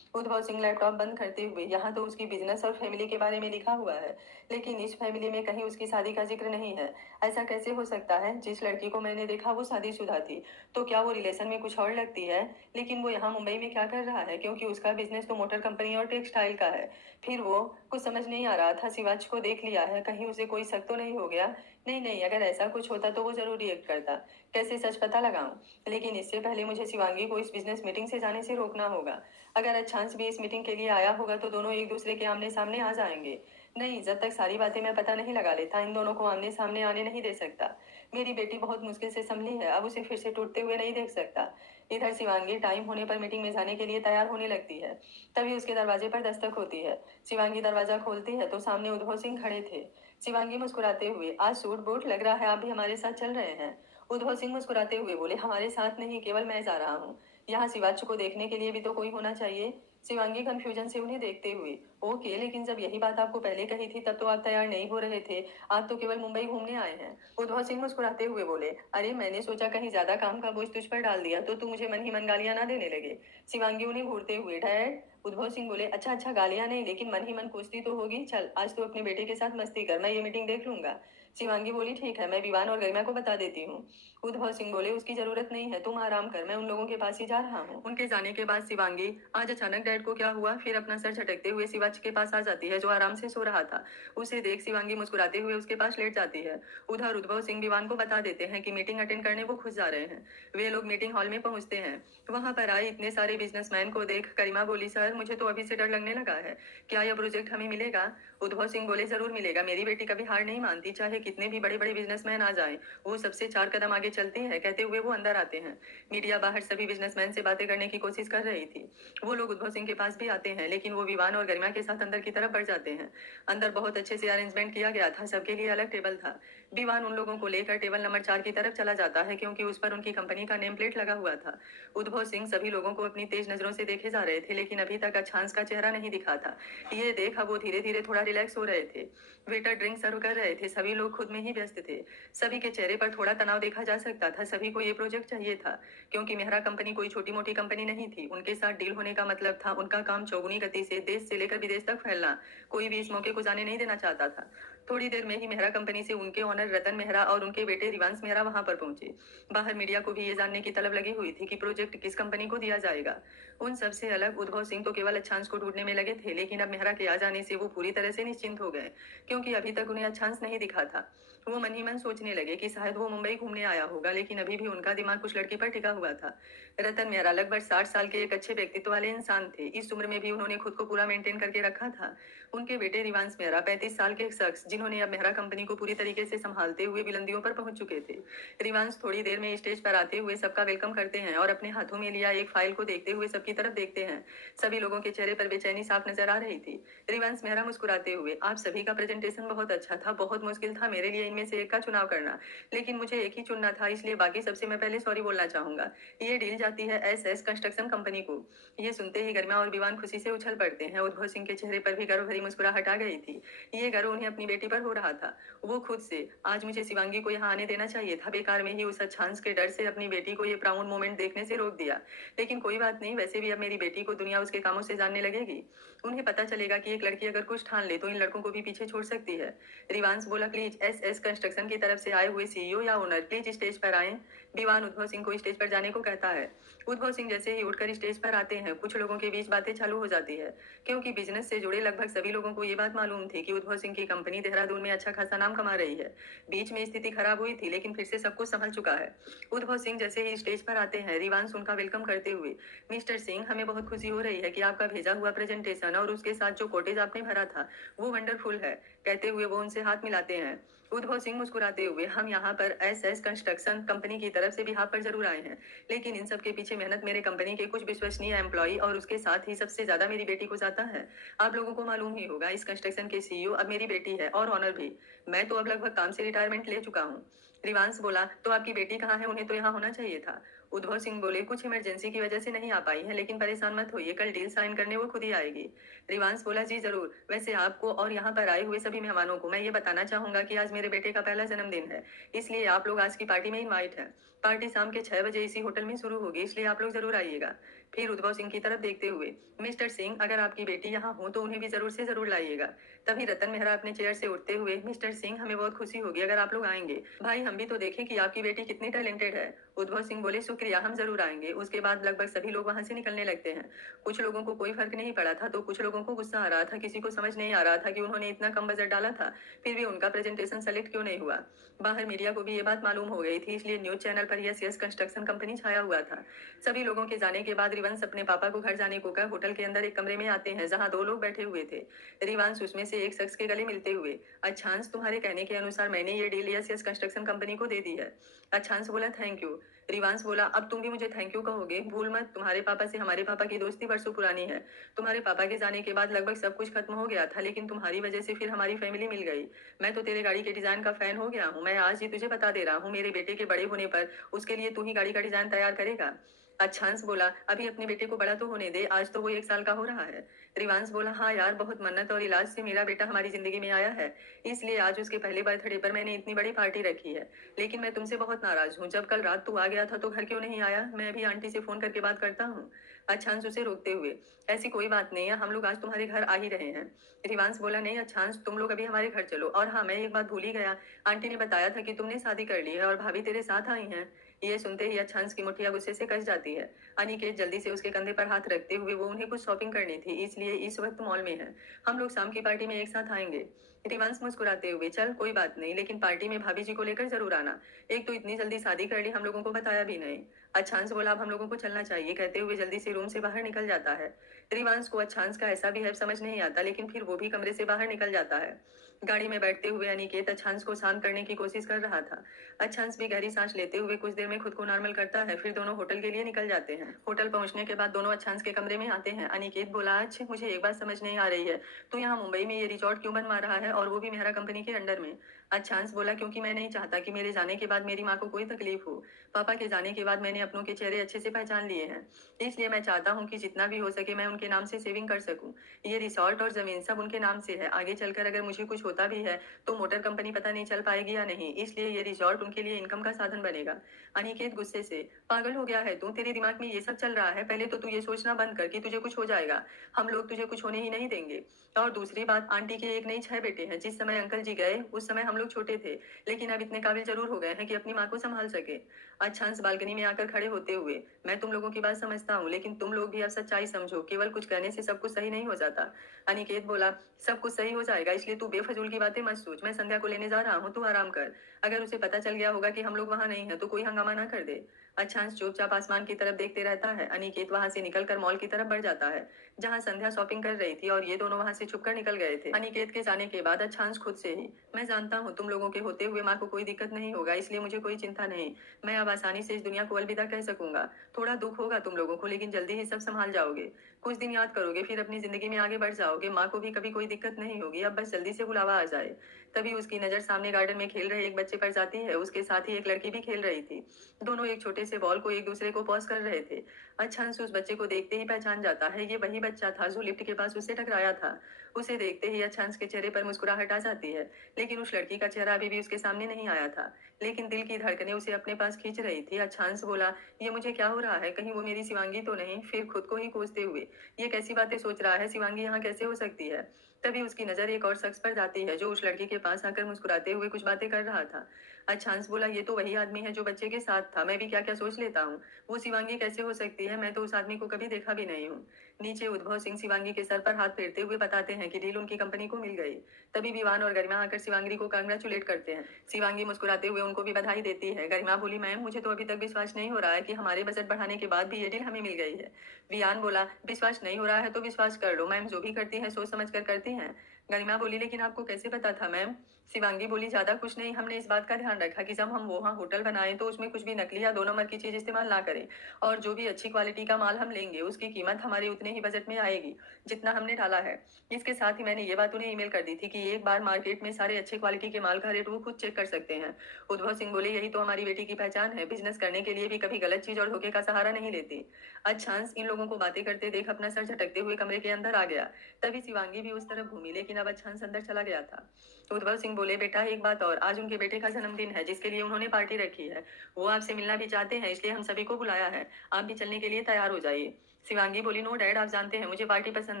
उद्धव सिंह लैपटॉप बंद करते हुए, यहाँ तो उसकी बिजनेस और फैमिली के बारे में लिखा हुआ है, लेकिन इस फैमिली में कहीं उसकी शादी का जिक्र नहीं है। ऐसा कैसे हो सकता है? जिस लड़की को मैंने देखा वो शादीशुदा थी, तो क्या वो रिलेशन में कुछ और लगती है? लेकिन वो यहाँ मुंबई में क्या कर रहा है, क्योंकि उसका बिजनेस तो मोटर कंपनी और टेक्सटाइल का है। फिर वो, कुछ समझ नहीं आ रहा था। शिवाज को देख लिया है, कहीं उसे कोई शक तो नहीं हो गया? नहीं नहीं, अगर ऐसा कुछ होता तो वो जरूर रिएक्ट करता। कैसे सच पता लगाऊं? लेकिन इससे पहले मुझे शिवांगी को इस बिजनेस मीटिंग से जाने से रोकना होगा। अगर अच्छांस भी इस मीटिंग के लिए आया होगा तो दोनों एक दूसरे के आमने सामने आ जाएंगे। नहीं, जब तक सारी बातें मैं पता नहीं लगा लेता, इन दोनों को आमने सामने आने नहीं दे सकता। मेरी बेटी बहुत मुश्किल से संभली है, अब उसे फिर से टूटते हुए नहीं देख सकता। इधर शिवांगी टाइम होने पर मीटिंग में जाने के लिए तैयार होने लगती है। तभी उसके दरवाजे पर दस्तक होती है। शिवांगी दरवाजा खोलती है तो सामने उद्धव सिंह खड़े थे। शिवांगी मुस्कुराते हुए, आज सूट बूट लग रहा है, आप भी हमारे साथ चल रहे हैं? उद्धव सिंह मुस्कुराते हुए बोले, हमारे साथ नहीं, केवल मैं जा रहा हूँ। यहाँ शिवाच को देखने के लिए भी तो कोई होना चाहिए। शिवांगी कंफ्यूजन से उन्हें देखते हुए, ओके, लेकिन जब यही बात आपको पहले कही थी तब तो आप तैयार नहीं हो रहे थे। आप तो केवल मुंबई घूमने आए हैं। उद्धव सिंह मुस्कुराते हुए बोले, अरे मैंने सोचा कहीं ज्यादा काम का बोझ तुझ पर डाल दिया तो तू मुझे मन ही मन गालियां ना देने लगे। शिवांगी उन्हें घूरते हुए, डैड। उद्धव सिंह बोले, अच्छा अच्छा, गालियां नहीं, लेकिन मन ही मन कोसती तो होगी। चल आज तो अपने बेटे के साथ मस्ती कर, मैं ये मीटिंग देख लूंगा। शिवांगी बोली, ठीक है, मैं विवान और गरिमा को बता देती हूँ। उद्धव सिंह बोले, उसकी जरूरत नहीं है, तुम आराम कर, मैं उन लोगों के पास ही जा रहा हूँ। उनके जाने के बाद शिवांगी, आज अचानक डैड को क्या हुआ, फिर अपना सर झटकते हुए शिवाच के पास आ जाती है जो आराम से सो रहा था। उसे देख शिवांगी मुस्कुराते हुए उसके पास लेट जाती है। उधर उद्धव सिंह विवान को बता देते हैं कि मीटिंग अटेंड करने वो खुद जा रहे हैं। वे लोग मीटिंग हॉल में पहुंचते हैं। वहां पर आए इतने सारे बिजनेसमैन को देख करीमा बोली, सर मुझे तो अभी से डर लगने लगा है, क्या यह प्रोजेक्ट हमें मिलेगा? उद्धव सिंह बोले, जरूर मिलेगा, मेरी बेटी कभी हार नहीं मानती, चाहे कितने भी बड़े बड़े बिजनेसमैन आ जाएं, वो सबसे 4 कदम आगे चलती है। कहते हुए वो अंदर आते हैं। मीडिया बाहर सभी बिजनेसमैन से बातें करने की कोशिश कर रही थी। वो लोग उद्धव सिंह के पास भी आते हैं, लेकिन वो विवान और गरिमा के साथ अंदर की तरफ बढ़ जाते हैं। अंदर बहुत अच्छे से अरेंजमेंट किया गया था, सबके लिए अलग टेबल था। विवान उन लोगों को लेकर टेबल नंबर 4 की तरफ चला जाता है, क्योंकि उस पर उनकी कंपनी का नेम प्लेट लगा हुआ था। उद्धव सिंह सभी लोगों को अपनी तेज नजरों से देखे जा रहे थे, लेकिन अभी तक अच्छांश का चेहरा नहीं दिखा था। ये देखा वो धीरे धीरे थोड़ा रिलैक्स हो रहे थे। वेटर ड्रिंक सर्व कर रहे थे, सभी लोग खुद में ही व्यस्त थे। सभी के चेहरे पर थोड़ा तनाव देखा जा सकता था, सभी को ये प्रोजेक्ट चाहिए था, क्योंकि मेहरा कंपनी कोई छोटी मोटी कंपनी नहीं थी। उनके साथ डील होने का मतलब था उनका काम चौगुनी गति से देश से लेकर विदेश तक फैलना। कोई भी इस मौके को जाने नहीं देना चाहता था। थोड़ी देर में ही मेहरा कंपनी से उनके ओनर रतन मेहरा और उनके बेटे रिवांश मेहरा वहां पर पहुंचे। बाहर मीडिया को भी ये जानने की तलब लगी हुई थी कि प्रोजेक्ट किस कंपनी को दिया जाएगा। उन सबसे अलग उद्धव सिंह तो केवल अच्छांश को ढूंढने में लगे थे, लेकिन अब मेहरा के आ जाने से वो पूरी तरह से निश्चिंत हो गए, क्योंकि अभी तक उन्हें अच्छांश नहीं दिखा था। वो मन ही मन सोचने लगे कि शायद वो मुंबई घूमने आया होगा, लेकिन अभी भी उनका दिमाग कुछ लड़की पर टिका हुआ था। रतन मेहरा लगभग 60 साल के एक अच्छे व्यक्तित्व वाले इंसान थे। इस उम्र में भी उन्होंने खुद को पूरा मेंटेन करके रखा था। उनके बेटे रिवांश मेहरा 35 साल के एक शख्स, जिन्होंने अब मेहरा कंपनी को पूरी तरीके से संभालते हुए बुलंदियों पर पहुंच चुके थे। रिवांश थोड़ी देर में स्टेज पर आते हुए सबका वेलकम करते हैं और अपने हाथों में लिया एक फाइल को देखते हुए सबकी तरफ देखते हैं। सभी लोगों के चेहरे पर बेचैनी साफ नजर आ रही थी। रिवांश मेहरा मुस्कुराते हुए, आप सभी का प्रेजेंटेशन बहुत अच्छा था, बहुत मुश्किल था मेरे लिए इनमें से एक का चुनाव करना, लेकिन मुझे एक ही चुनना था, इसलिए बाकी सबसे मैं पहले सॉरी बोलना चाहूंगा। ये डील जाती है एस कंस्ट्रक्शन कंपनी को। ये सुनते ही गरिमा और विवान खुशी से उछल पड़ते हैं। उद्धव सिंह के चेहरे पर भी गर्व भरी मुस्कुराहट आ गई थी। ये गर्व उन्हें अपनी बेटी पर हो रहा था। वो खुद से, आज मुझे शिवांगी को यहाँ आने देना चाहिए था, बेकार में ही उस अच्छांश के डर से अपनी बेटी को ये प्राउड मोमेंट देखने से रोक दिया। लेकिन कोई बात नहीं, वैसे भी अब मेरी बेटी को दुनिया उसके कामों से जानने लगेगी। उन्हें पता चलेगा कि एक लड़की अगर कुछ ठान ले तो इन लड़कों को भी पीछे छोड़ सकती है। रिवांश बोला, प्लीज एस कंस्ट्रक्शन की तरफ से आए हुए सीईओ या ओनर प्लीज स्टेज पर आए। विवान उद्धव सिंह को स्टेज पर जाने को कहता है। उद्धव सिंह जैसे ही उठकर स्टेज पर आते हैं, कुछ लोगों के बीच बातें चालू हो जाती है, क्योंकि बिजनेस से जुड़े लगभग सभी लोगों को ये बात मालूम थी कि उद्धव सिंह की कंपनी देहरादून में अच्छा खासा नाम कमा रही है। बीच में स्थिति खराब हुई थी, लेकिन फिर से सब कुछ संभल चुका है। उद्धव सिंह जैसे ही स्टेज पर आते हैं, रिवांश उनका वेलकम करते हुए, मिस्टर सिंह, हमें बहुत खुशी हो रही है कि आपका भेजा हुआ प्रेजेंटेशन और उसके साथ जो कॉटेज आपने भरा था वो वंडरफुल है। कहते हुए वो उनसे हाथ मिलाते हैं। उद्धव सिंह मुस्कुराते हुए, हम यहाँ पर एस कंस्ट्रक्शन कंपनी की तरफ से बिहाफ पर जरूर आए हैं, लेकिन इन सब के पीछे मेहनत मेरे कंपनी के कुछ विश्वसनीय एम्प्लॉय और उसके साथ ही सबसे ज्यादा मेरी बेटी को जाता है। आप लोगों को मालूम ही होगा, इस कंस्ट्रक्शन के सीईओ अब मेरी बेटी है और ऑनर भी। मैं तो अब लगभग काम से रिटायरमेंट ले चुका हूँ। रिवांश बोला, तो आपकी बेटी कहाँ है, उन्हें तो यहाँ होना चाहिए था। उद्धव सिंह बोले, कुछ इमरजेंसी की वजह से नहीं आ पाई है, लेकिन परेशान मत होइए, कल डील साइन करने वो खुद ही आएगी। रिवांश बोला, जी जरूर। वैसे आपको और यहाँ पर आए हुए सभी मेहमानों को मैं ये बताना चाहूंगा कि आज मेरे बेटे का पहला जन्मदिन है, इसलिए आप लोग आज की पार्टी में इनवाइट हैं। पार्टी शाम के 6 बजे इसी होटल में शुरू होगी, इसलिए आप लोग जरूर आइएगा। फिर उद्धव सिंह की तरफ देखते हुए, मिस्टर सिंह, अगर आपकी बेटी यहाँ हो तो उन्हें भी जरूर से जरूर लाइएगा। तभी रतन मेहरा अपने चेयर से उठते हुए, मिस्टर सिंह, हमें बहुत खुशी होगी अगर आप लोग आएंगे। भाई, हम भी तो देखें कि आपकी बेटी कितनी टैलेंटेड है। उद्धव सिंह बोले, शुक्रिया, हम जरूर आएंगे। उसके बाद लगभग सभी लोग वहां से निकलने लगते हैं। कुछ लोगों को कोई फर्क नहीं पड़ा था तो कुछ लोगों को गुस्सा आ रहा था, किसी को समझ नहीं आ रहा था कि उन्होंने इतना कम बजट डाला था, फिर भी उनका प्रेजेंटेशन सेलेक्ट क्यों नहीं हुआ। बाहर मीडिया को भी ये बात मालूम हो गई थी, इसलिए न्यूज चैनल पर यस कंस्ट्रक्शन कंपनी छाया हुआ था। सभी लोगों के जाने के बाद रिवंश अपने पापा को घर जाने को कह होटल के अंदर एक कमरे में आते हैं जहां 2 लोग बैठे हुए थे। रिवांश उसमें से एक शख्स के गले मिलते हुए, अच्छांश, तुम्हारे कहने के अनुसार मैंने ये डील यस कंस्ट्रक्शन कंपनी को दे दी है। अच्छांश बोला, थैंक यू। रिवांश बोला, अब तुम भी मुझे थैंक यू कहोगे, भूल मत, तुम्हारे पापा से हमारे पापा की दोस्ती वर्षों पुरानी है। तुम्हारे पापा के जाने के बाद लगभग सब कुछ खत्म हो गया था, लेकिन तुम्हारी वजह से फिर हमारी फैमिली मिल गई। मैं तो तेरे गाड़ी के डिजाइन का फैन हो गया हूँ। मैं आज ही तुझे बता दे रहा हूँ, मेरे बेटे के बड़े होने पर उसके लिए तू ही गाड़ी का डिजाइन तैयार करेगा। अच्छांश बोला, अभी अपने बेटे को बड़ा तो होने दे, आज तो वो 1 साल का हो रहा है। रिवांश बोला, हाँ यार, बहुत मन्नत और इलाज से मेरा बेटा हमारी जिंदगी में आया है, इसलिए आज उसके पहले बर्थडे पर मैंने इतनी बड़ी पार्टी रखी है। लेकिन मैं तुमसे बहुत नाराज हूँ, जब कल रात तू आ गया था तो घर क्यों नहीं आया? मैं भी आंटी से फोन करके बात करता हूँ। अच्छांश उसे रोकते हुए, ऐसी कोई बात नहीं है, हम लोग आज तुम्हारे घर आ ही रहे हैं। रिवांश बोला, नहीं अच्छांश, तुम लोग अभी हमारे घर चलो। और हाँ, मैं एक बात भूल ही गया, आंटी ने बताया था कि तुमने शादी कर ली है और भाभी तेरे साथ आई हैं। ये सुनते ही अच्छांश की मुठ्ठियां गुस्से से कस जाती है। अनिकेत जल्दी से उसके कंधे पर हाथ रखते हुए, वो उन्हें कुछ शॉपिंग करनी थी, इसलिए इस वक्त मॉल में है। हम लोग शाम की पार्टी में एक साथ आएंगे। रिवांश मुस्कुराते हुए, चल कोई बात नहीं, लेकिन पार्टी में भाभी जी को लेकर जरूर आना। एक तो इतनी जल्दी शादी कर ली, हम लोगों को बताया भी नहीं। अच्छांश बोला, अब हम लोगों को चलना चाहिए, कहते हुए जल्दी से रूम से बाहर निकल जाता है। रिवांश को अच्छांश का ऐसा बिहेव समझ नहीं आता, लेकिन फिर वो भी कमरे से बाहर निकल जाता है। गाड़ी में बैठते हुए अनिकेत अच्छांश को शांत करने की कोशिश कर रहा था। अच्छांश भी गहरी सांस लेते हुए कुछ देर में खुद को नॉर्मल करता है, फिर दोनों होटल के लिए निकल जाते हैं। होटल पहुंचने के बाद दोनों अच्छांश के कमरे में आते हैं। अनिकेत बोला, अच्छा मुझे एक बात समझ नहीं आ रही है, तू यहाँ मुंबई में ये रिजॉर्ट क्यों बनवा रहा है, और वो भी मेहरा कंपनी के अंडर में? अच्छांश बोला, क्योंकि मैं नहीं चाहता कि मेरे जाने के बाद मेरी माँ को कोई तकलीफ हो। पापा के जाने के बाद मैंने अपनों के चेहरे अच्छे से पहचान लिए हैं, इसलिए मैं चाहता हूँ कि जितना भी हो सके मैं उनके नाम से सेविंग कर सकूं। ये रिसॉर्ट और जमीन सब उनके नाम से है, आगे चलकर अगर मुझे कुछ होता भी है तो मोटर कंपनी पता नहीं चल पाएगी या नहीं, इसलिए ये रिसॉर्ट उनके लिए इनकम का साधन बनेगा। अनिकेत गुस्से से, पागल हो गया है तू, तेरे दिमाग में ये सब चल रहा है? पहले तो तू ये सोचना बंद कर कि तुझे कुछ हो जाएगा। हम लोग तुझे कुछ होने ही नहीं देंगे। और दूसरी बात, आंटी के एक नहीं 6 बेटे हैं। जिस समय अंकल जी गए उस समय हम लोग छोटे थे, लेकिन अब इतने काबिल जरूर हो गए हैं कि अपनी माँ को संभाल सके। अच्छांश बालकनी में आकर खड़े होते हुए, मैं तुम लोगों की बात समझता हूँ, लेकिन तुम लोग भी अब सच्चाई समझो, केवल कुछ कहने से सब कुछ सही नहीं हो जाता। अनिकेत बोला, सब कुछ सही हो जाएगा, इसलिए तू बेफजूल की बातें मत सोच। मैं संध्या को लेने जा रहा हूँ, तू आराम कर। अगर उसे पता चल गया होगा कि हम लोग वहां नहीं है तो कोई हंगामा ना कर दे। अच्छांश चुपचाप आसमान की तरफ देखते रहता है। अनिकेत वहां से निकलकर मॉल की तरफ बढ़ जाता है, जहां संध्या शॉपिंग कर रही थी, और ये दोनों वहां से छुपकर निकल गए थे। अनिकेत के जाने के बाद अच्छांश खुद से ही, मैं जानता हूँ तुम लोगों के होते हुए माँ को कोई दिक्कत नहीं होगा, इसलिए मुझे कोई चिंता नहीं। मैं अब आसानी से इस दुनिया को अलविदा कह सकूंगा। थोड़ा दुख होगा तुम लोगों को, लेकिन जल्दी ही सब संभाल जाओगे। कुछ दिन याद करोगे, फिर अपनी जिंदगी में आगे बढ़ जाओगे। माँ को भी कभी कोई दिक्कत नहीं होगी, अब बस जल्दी से बुलावा आ जाए। तभी उसकी नजर सामने गार्डन में खेल रहे एक बच्चे पर जाती है। उसके साथ ही एक लड़की भी खेल रही थी। दोनों एक छोटे से बॉल को एक दूसरे को पॉस कर रहे थे। अच्छांश उस बच्चे को देखते ही पहचान जाता है, ये वही बच्चा था जो लिफ्ट के पास उससे टकराया था। उसे देखते ही अच्छांश के चेहरे पर मुस्कुराहट आ जाती है, लेकिन उस लड़की का चेहरा अभी भी उसके सामने नहीं आया था। लेकिन दिल की धड़कनें उसे अपने पास खींच रही थी। अच्छांश बोला, ये मुझे क्या हो रहा है, कहीं वो मेरी शिवांगी तो नहीं? फिर खुद को ही कोसते हुए, ये कैसी बातें सोच रहा है, शिवांगी यहाँ कैसे हो सकती है? तभी उसकी नजर एक और शख्स पर जाती है, जो उस लड़की के पास आकर मुस्कुराते हुए कुछ बातें कर रहा था। अच्छांश बोला, ये तो वही आदमी है जो बच्चे के साथ था, मैं भी क्या क्या सोच लेता हूँ। वो शिवांगी कैसे हो सकती है, मैं तो उस आदमी को कभी देखा भी नहीं हूँ। नीचे उद्भव सिंह शिवांगी के सर पर हाथ फेरते हुए बताते हैं कि डील उनकी कंपनी को मिल गई। तभी विवान और गरिमा आकर शिवांगी को कांग्रेचुलेट करते हैं। शिवांगी मुस्कुराते हुए उनको भी बधाई देती है। गरिमा बोली, मैम मुझे तो अभी तक विश्वास नहीं हो रहा है कि हमारे बजट बढ़ाने के बाद भी ये डील हमें मिल गई है। वियान बोला, विश्वास नहीं हो रहा है तो विश्वास कर लो, मैम जो भी करती है सोच समझ कर करती हैं। गरिमा बोली, लेकिन आपको कैसे पता था मैम? शिवांगी बोली, ज्यादा कुछ नहीं, हमने इस बात का ध्यान रखा कि जब हम वहाँ होटल बनाए तो उसमें कुछ भी नकली या 2 नंबर की चीज इस्तेमाल ना करें, और जो भी अच्छी क्वालिटी का माल हम लेंगे उसकी कीमत हमारे उतने ही बजट में आएगी जितना हमने डाला है। इसके साथ ही मैंने ये बात उन्हें ईमेल कर दी थी कि एक बार मार्केट में सारे अच्छे क्वालिटी के माल का रेट वो खुद चेक कर सकते हैं। उद्भव सिंह बोले, यही तो हमारी बेटी की पहचान है, बिजनेस करने के लिए भी कभी गलत चीज और धोखे का सहारा नहीं लेती। अच्छांश इन लोगों को बातें करते देख अपना सर झटकते हुए कमरे के अंदर आ गया। तभी शिवांगी भी उस तरफ घूमी, लेकिन अब अच्छांश अंदर चला गया था। उद्भव सिंह बोले, बेटा एक बात और, आज उनके बेटे का जन्मदिन है जिसके लिए उन्होंने पार्टी रखी है। वो आपसे मिलना भी चाहते हैं, इसलिए हम सभी को बुलाया है। आप भी चलने के लिए तैयार हो जाइए। शिवांगी बोली, नो डैड, आप जानते हैं मुझे पार्टी पसंद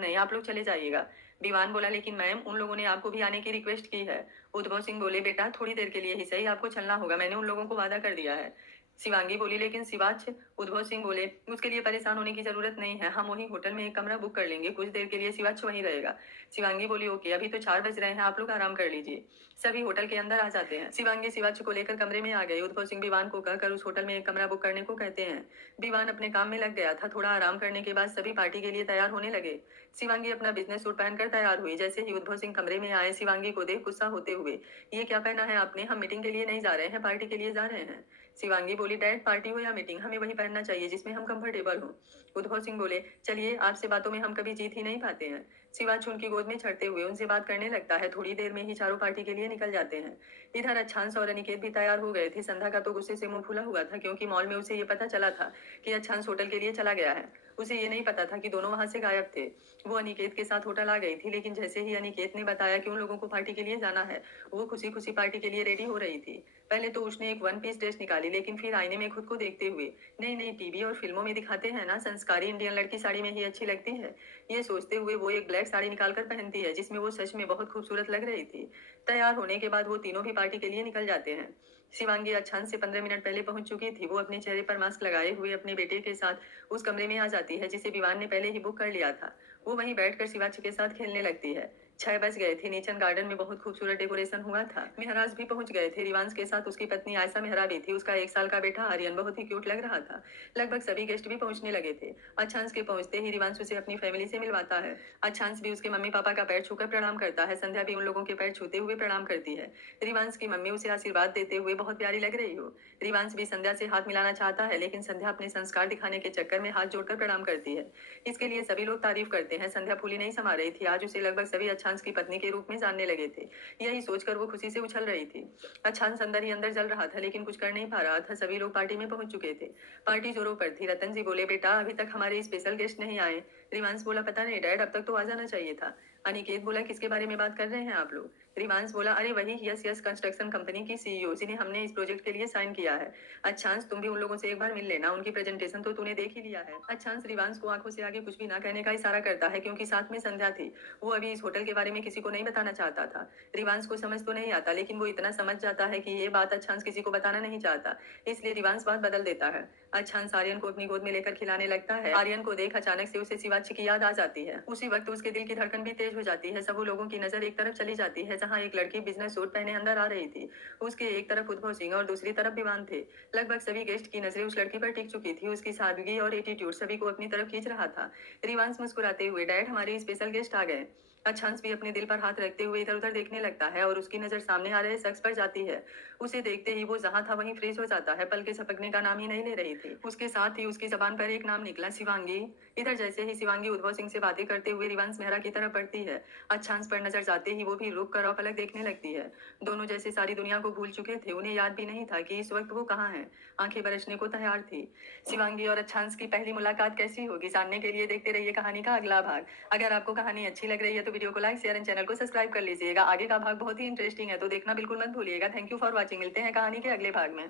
नहीं, आप लोग चले जाइएगा। दीवान बोला, लेकिन मैम उन लोगों ने आपको भी आने की रिक्वेस्ट की है। उद्भव सिंह बोले, बेटा थोड़ी देर के लिए ही सही, आपको चलना होगा, मैंने उन लोगों को वादा कर दिया है। शिवांगी बोली, लेकिन शिवाच। उद्भव सिंह बोले, उसके लिए परेशान होने की जरूरत नहीं है, हम वही होटल में एक कमरा बुक कर लेंगे, कुछ देर के लिए शिवाच वहीं रहेगा। शिवांगी बोली, ओके, अभी तो 4 बज रहे हैं, आप लोग आराम कर लीजिए। सभी होटल के अंदर आ जाते हैं। शिवांगी शिवाच को लेकर कमरे में आ गई। उद्भव सिंह विवान को कहकर उस होटल में एक कमरा बुक करने को कहते हैं। विवान अपने काम में लग गया था। थोड़ा आराम करने के बाद सभी पार्टी के लिए तैयार होने लगे। शिवांगी अपना बिजनेस सूट पहनकर तैयार हुई। जैसे ही उद्भव सिंह कमरे में आए, शिवांगी को देख गुस्सा होते हुए, ये क्या पहना है आपने, हम मीटिंग के लिए नहीं जा रहे हैं, पार्टी के लिए जा रहे हैं। शिवांगी बोली, डैड पार्टी हो या मीटिंग, हमें वही पहनना चाहिए जिसमें हम कंफर्टेबल हो। उद्भव सिंह बोले, चलिए आपसे बातों में हम कभी जीत ही नहीं पाते हैं। शिवांश उनकी गोद में चढ़ते हुए उनसे बात करने लगता है। थोड़ी देर में ही चारों पार्टी के लिए निकल जाते हैं। इधर अच्छांश और अनिकेत भी तैयार हो गए थे। संध्या का तो गुस्से से मुंह फूला हुआ था, क्योंकि मॉल में उसे ये पता चला था कि अच्छांश होटल के लिए चला गया है। उसे ये नहीं पता था कि दोनों वहां से गायब थे। वो अनिकेत के साथ होटल आ गई थी, लेकिन जैसे ही अनिकेत ने बताया कि उन लोगों को पार्टी के लिए जाना है, वो खुशी खुशी पार्टी के लिए रेडी हो रही थी। पहले तो उसने एक वन पीस ड्रेस निकाली, लेकिन फिर आईने में खुद को देखते हुए, नहीं नहीं, टीवी और फिल्मों में दिखाते हैं ना, संस्कारी इंडियन लड़की साड़ी में ही अच्छी लगती है, ये सोचते हुए वो एक ब्लैक साड़ी निकाल कर पहनती है, जिसमें वो सच में बहुत खूबसूरत लग रही थी। तैयार होने के बाद वो तीनों भी पार्टी के लिए निकल जाते हैं। शिवांगी अच्छांश से 15 मिनट पहले पहुंच चुकी थी। वो अपने चेहरे पर मास्क लगाए हुए अपने बेटे के साथ उस कमरे में आ जाती है, जिसे विवान ने पहले ही बुक कर लिया था। वो वहीं बैठकर शिवाची के साथ खेलने लगती है। 6 बज गए थे। नीचन गार्डन में बहुत खूबसूरत डेकोरेशन हुआ था। मेहराज भी पहुंच गए थे। रिवांश के साथ उसकी पत्नी आयशा मेहरा भी थी। उसका 1 साल का बेटा आर्यन बहुत ही क्यूट लग रहा था। लगभग सभी गेस्ट भी पहुंचने लगे थे। अच्छांश के पहुंचते ही रिवांश उसे अपनी फैमिली से मिलवाता है। अच्छांश भी उसके मम्मी पापा का पैर छूकर प्रणाम करता है। संध्या भी उन लोगों के पैर छूते हुए प्रणाम करती है। रिवांश की मम्मी उसे आशीर्वाद देते हुए बहुत प्यारी लग रही हो। रिवांश भी संध्या से हाथ मिलाना चाहता है, लेकिन संध्या अपने संस्कार दिखाने के चक्कर में हाथ जोड़कर प्रणाम करती है। इसके लिए सभी लोग तारीफ करते हैं। संध्या फूली नहीं समा रही थी। आज उसे लगभग सभी अच्छांश की पत्नी के रूप में जानने लगे थे। यही सोचकर वो खुशी से उछल रही थी। अच्छांश अंदर ही अंदर जल रहा था, लेकिन कुछ कर नहीं पा रहा था। सभी लोग पार्टी में पहुंच चुके थे। पार्टी जोरों पर थी। रतन जी बोले, बेटा अभी तक हमारे स्पेशल गेस्ट नहीं आए। रिवांश बोला, पता नहीं डैड, अब तक तो आ जाना चाहिए था। अनिकेत बोला, किसके बारे में बात कर रहे हैं आप लोग? रिवांश बोला, अरे वही यस यस कंस्ट्रक्शन कंपनी की सीईओ, जिन्हें हमने इस प्रोजेक्ट के लिए साइन किया है। अच्छांश तुम भी उन लोगों से एक बार मिल लेना, उनकी प्रेजेंटेशन तो तूने देख ही लिया है। अच्छांश रिवांश को आंखों से आगे कुछ भी ना कहने का इशारा करता है, क्योंकि साथ में संध्या थी। वो अभी इस होटल के बारे में किसी को नहीं बताना चाहता था। रिवांश को समझ तो नहीं आता, लेकिन वो इतना समझ जाता है कि ये बात अच्छांश किसी को बताना नहीं चाहता। इसलिए रिवांश बात बदल देता है। अच्छांश आर्यन को अपनी गोद में लेकर खिलाने लगता है। आर्यन को देख अचानक से उसे शिवाची की याद आ जाती है। उसी वक्त उसके दिल की धड़कन भी तेज हो जाती है। सब लोगों की नजर एक तरफ चली जाती है, जहाँ एक लड़की बिजनेस सूट पहने अंदर आ रही थी। उसके एक तरफ उद्भव सिंह और दूसरी तरफ विवान थे। लगभग सभी गेस्ट की नजरें उस लड़की पर टिक चुकी थी। उसकी सादगी और एटीट्यूड सभी को अपनी तरफ खींच रहा था। रिवांश मुस्कुराते हुए, डैड हमारे स्पेशल गेस्ट आ गए। अच्छांश भी अपने दिल पर हाथ रखते हुए इधर उधर देखने लगता है, और उसकी नजर सामने आ रहे शख्स पर जाती है। उसे देखते ही वो जहां था वहीं फ्रीज हो जाता है। पल के झपकने का नाम ही नहीं ले रही थी। उसके साथ ही उसकी जबान पर एक नाम निकला, शिवांगी। इधर जैसे ही शिवांगी उद्भव सिंह से बातें करते हुए रिवांश मेहरा की तरफ बढ़ती है, अच्छांश पर नजर जाते ही वो भी रुक कर और पलक देखने लगती है। दोनों जैसे सारी दुनिया को भूल चुके थे। उन्हें याद भी नहीं था कि इस वक्त वो कहाँ है। आंखें बरसने को तैयार थी। शिवांगी और अच्छांश की पहली मुलाकात कैसी होगी, जानने के लिए देखते रहिए कहानी का अगला भाग। अगर आपको कहानी अच्छी लग रही है तो वीडियो को लाइक शेयर एंड चैनल को सब्सक्राइब कर लीजिएगा। आगे का भाग बहुत ही इंटरेस्टिंग है, तो देखना बिल्कुल मत भूलिएगा। Thank you for watching. मिलते हैं कहानी के अगले भाग में।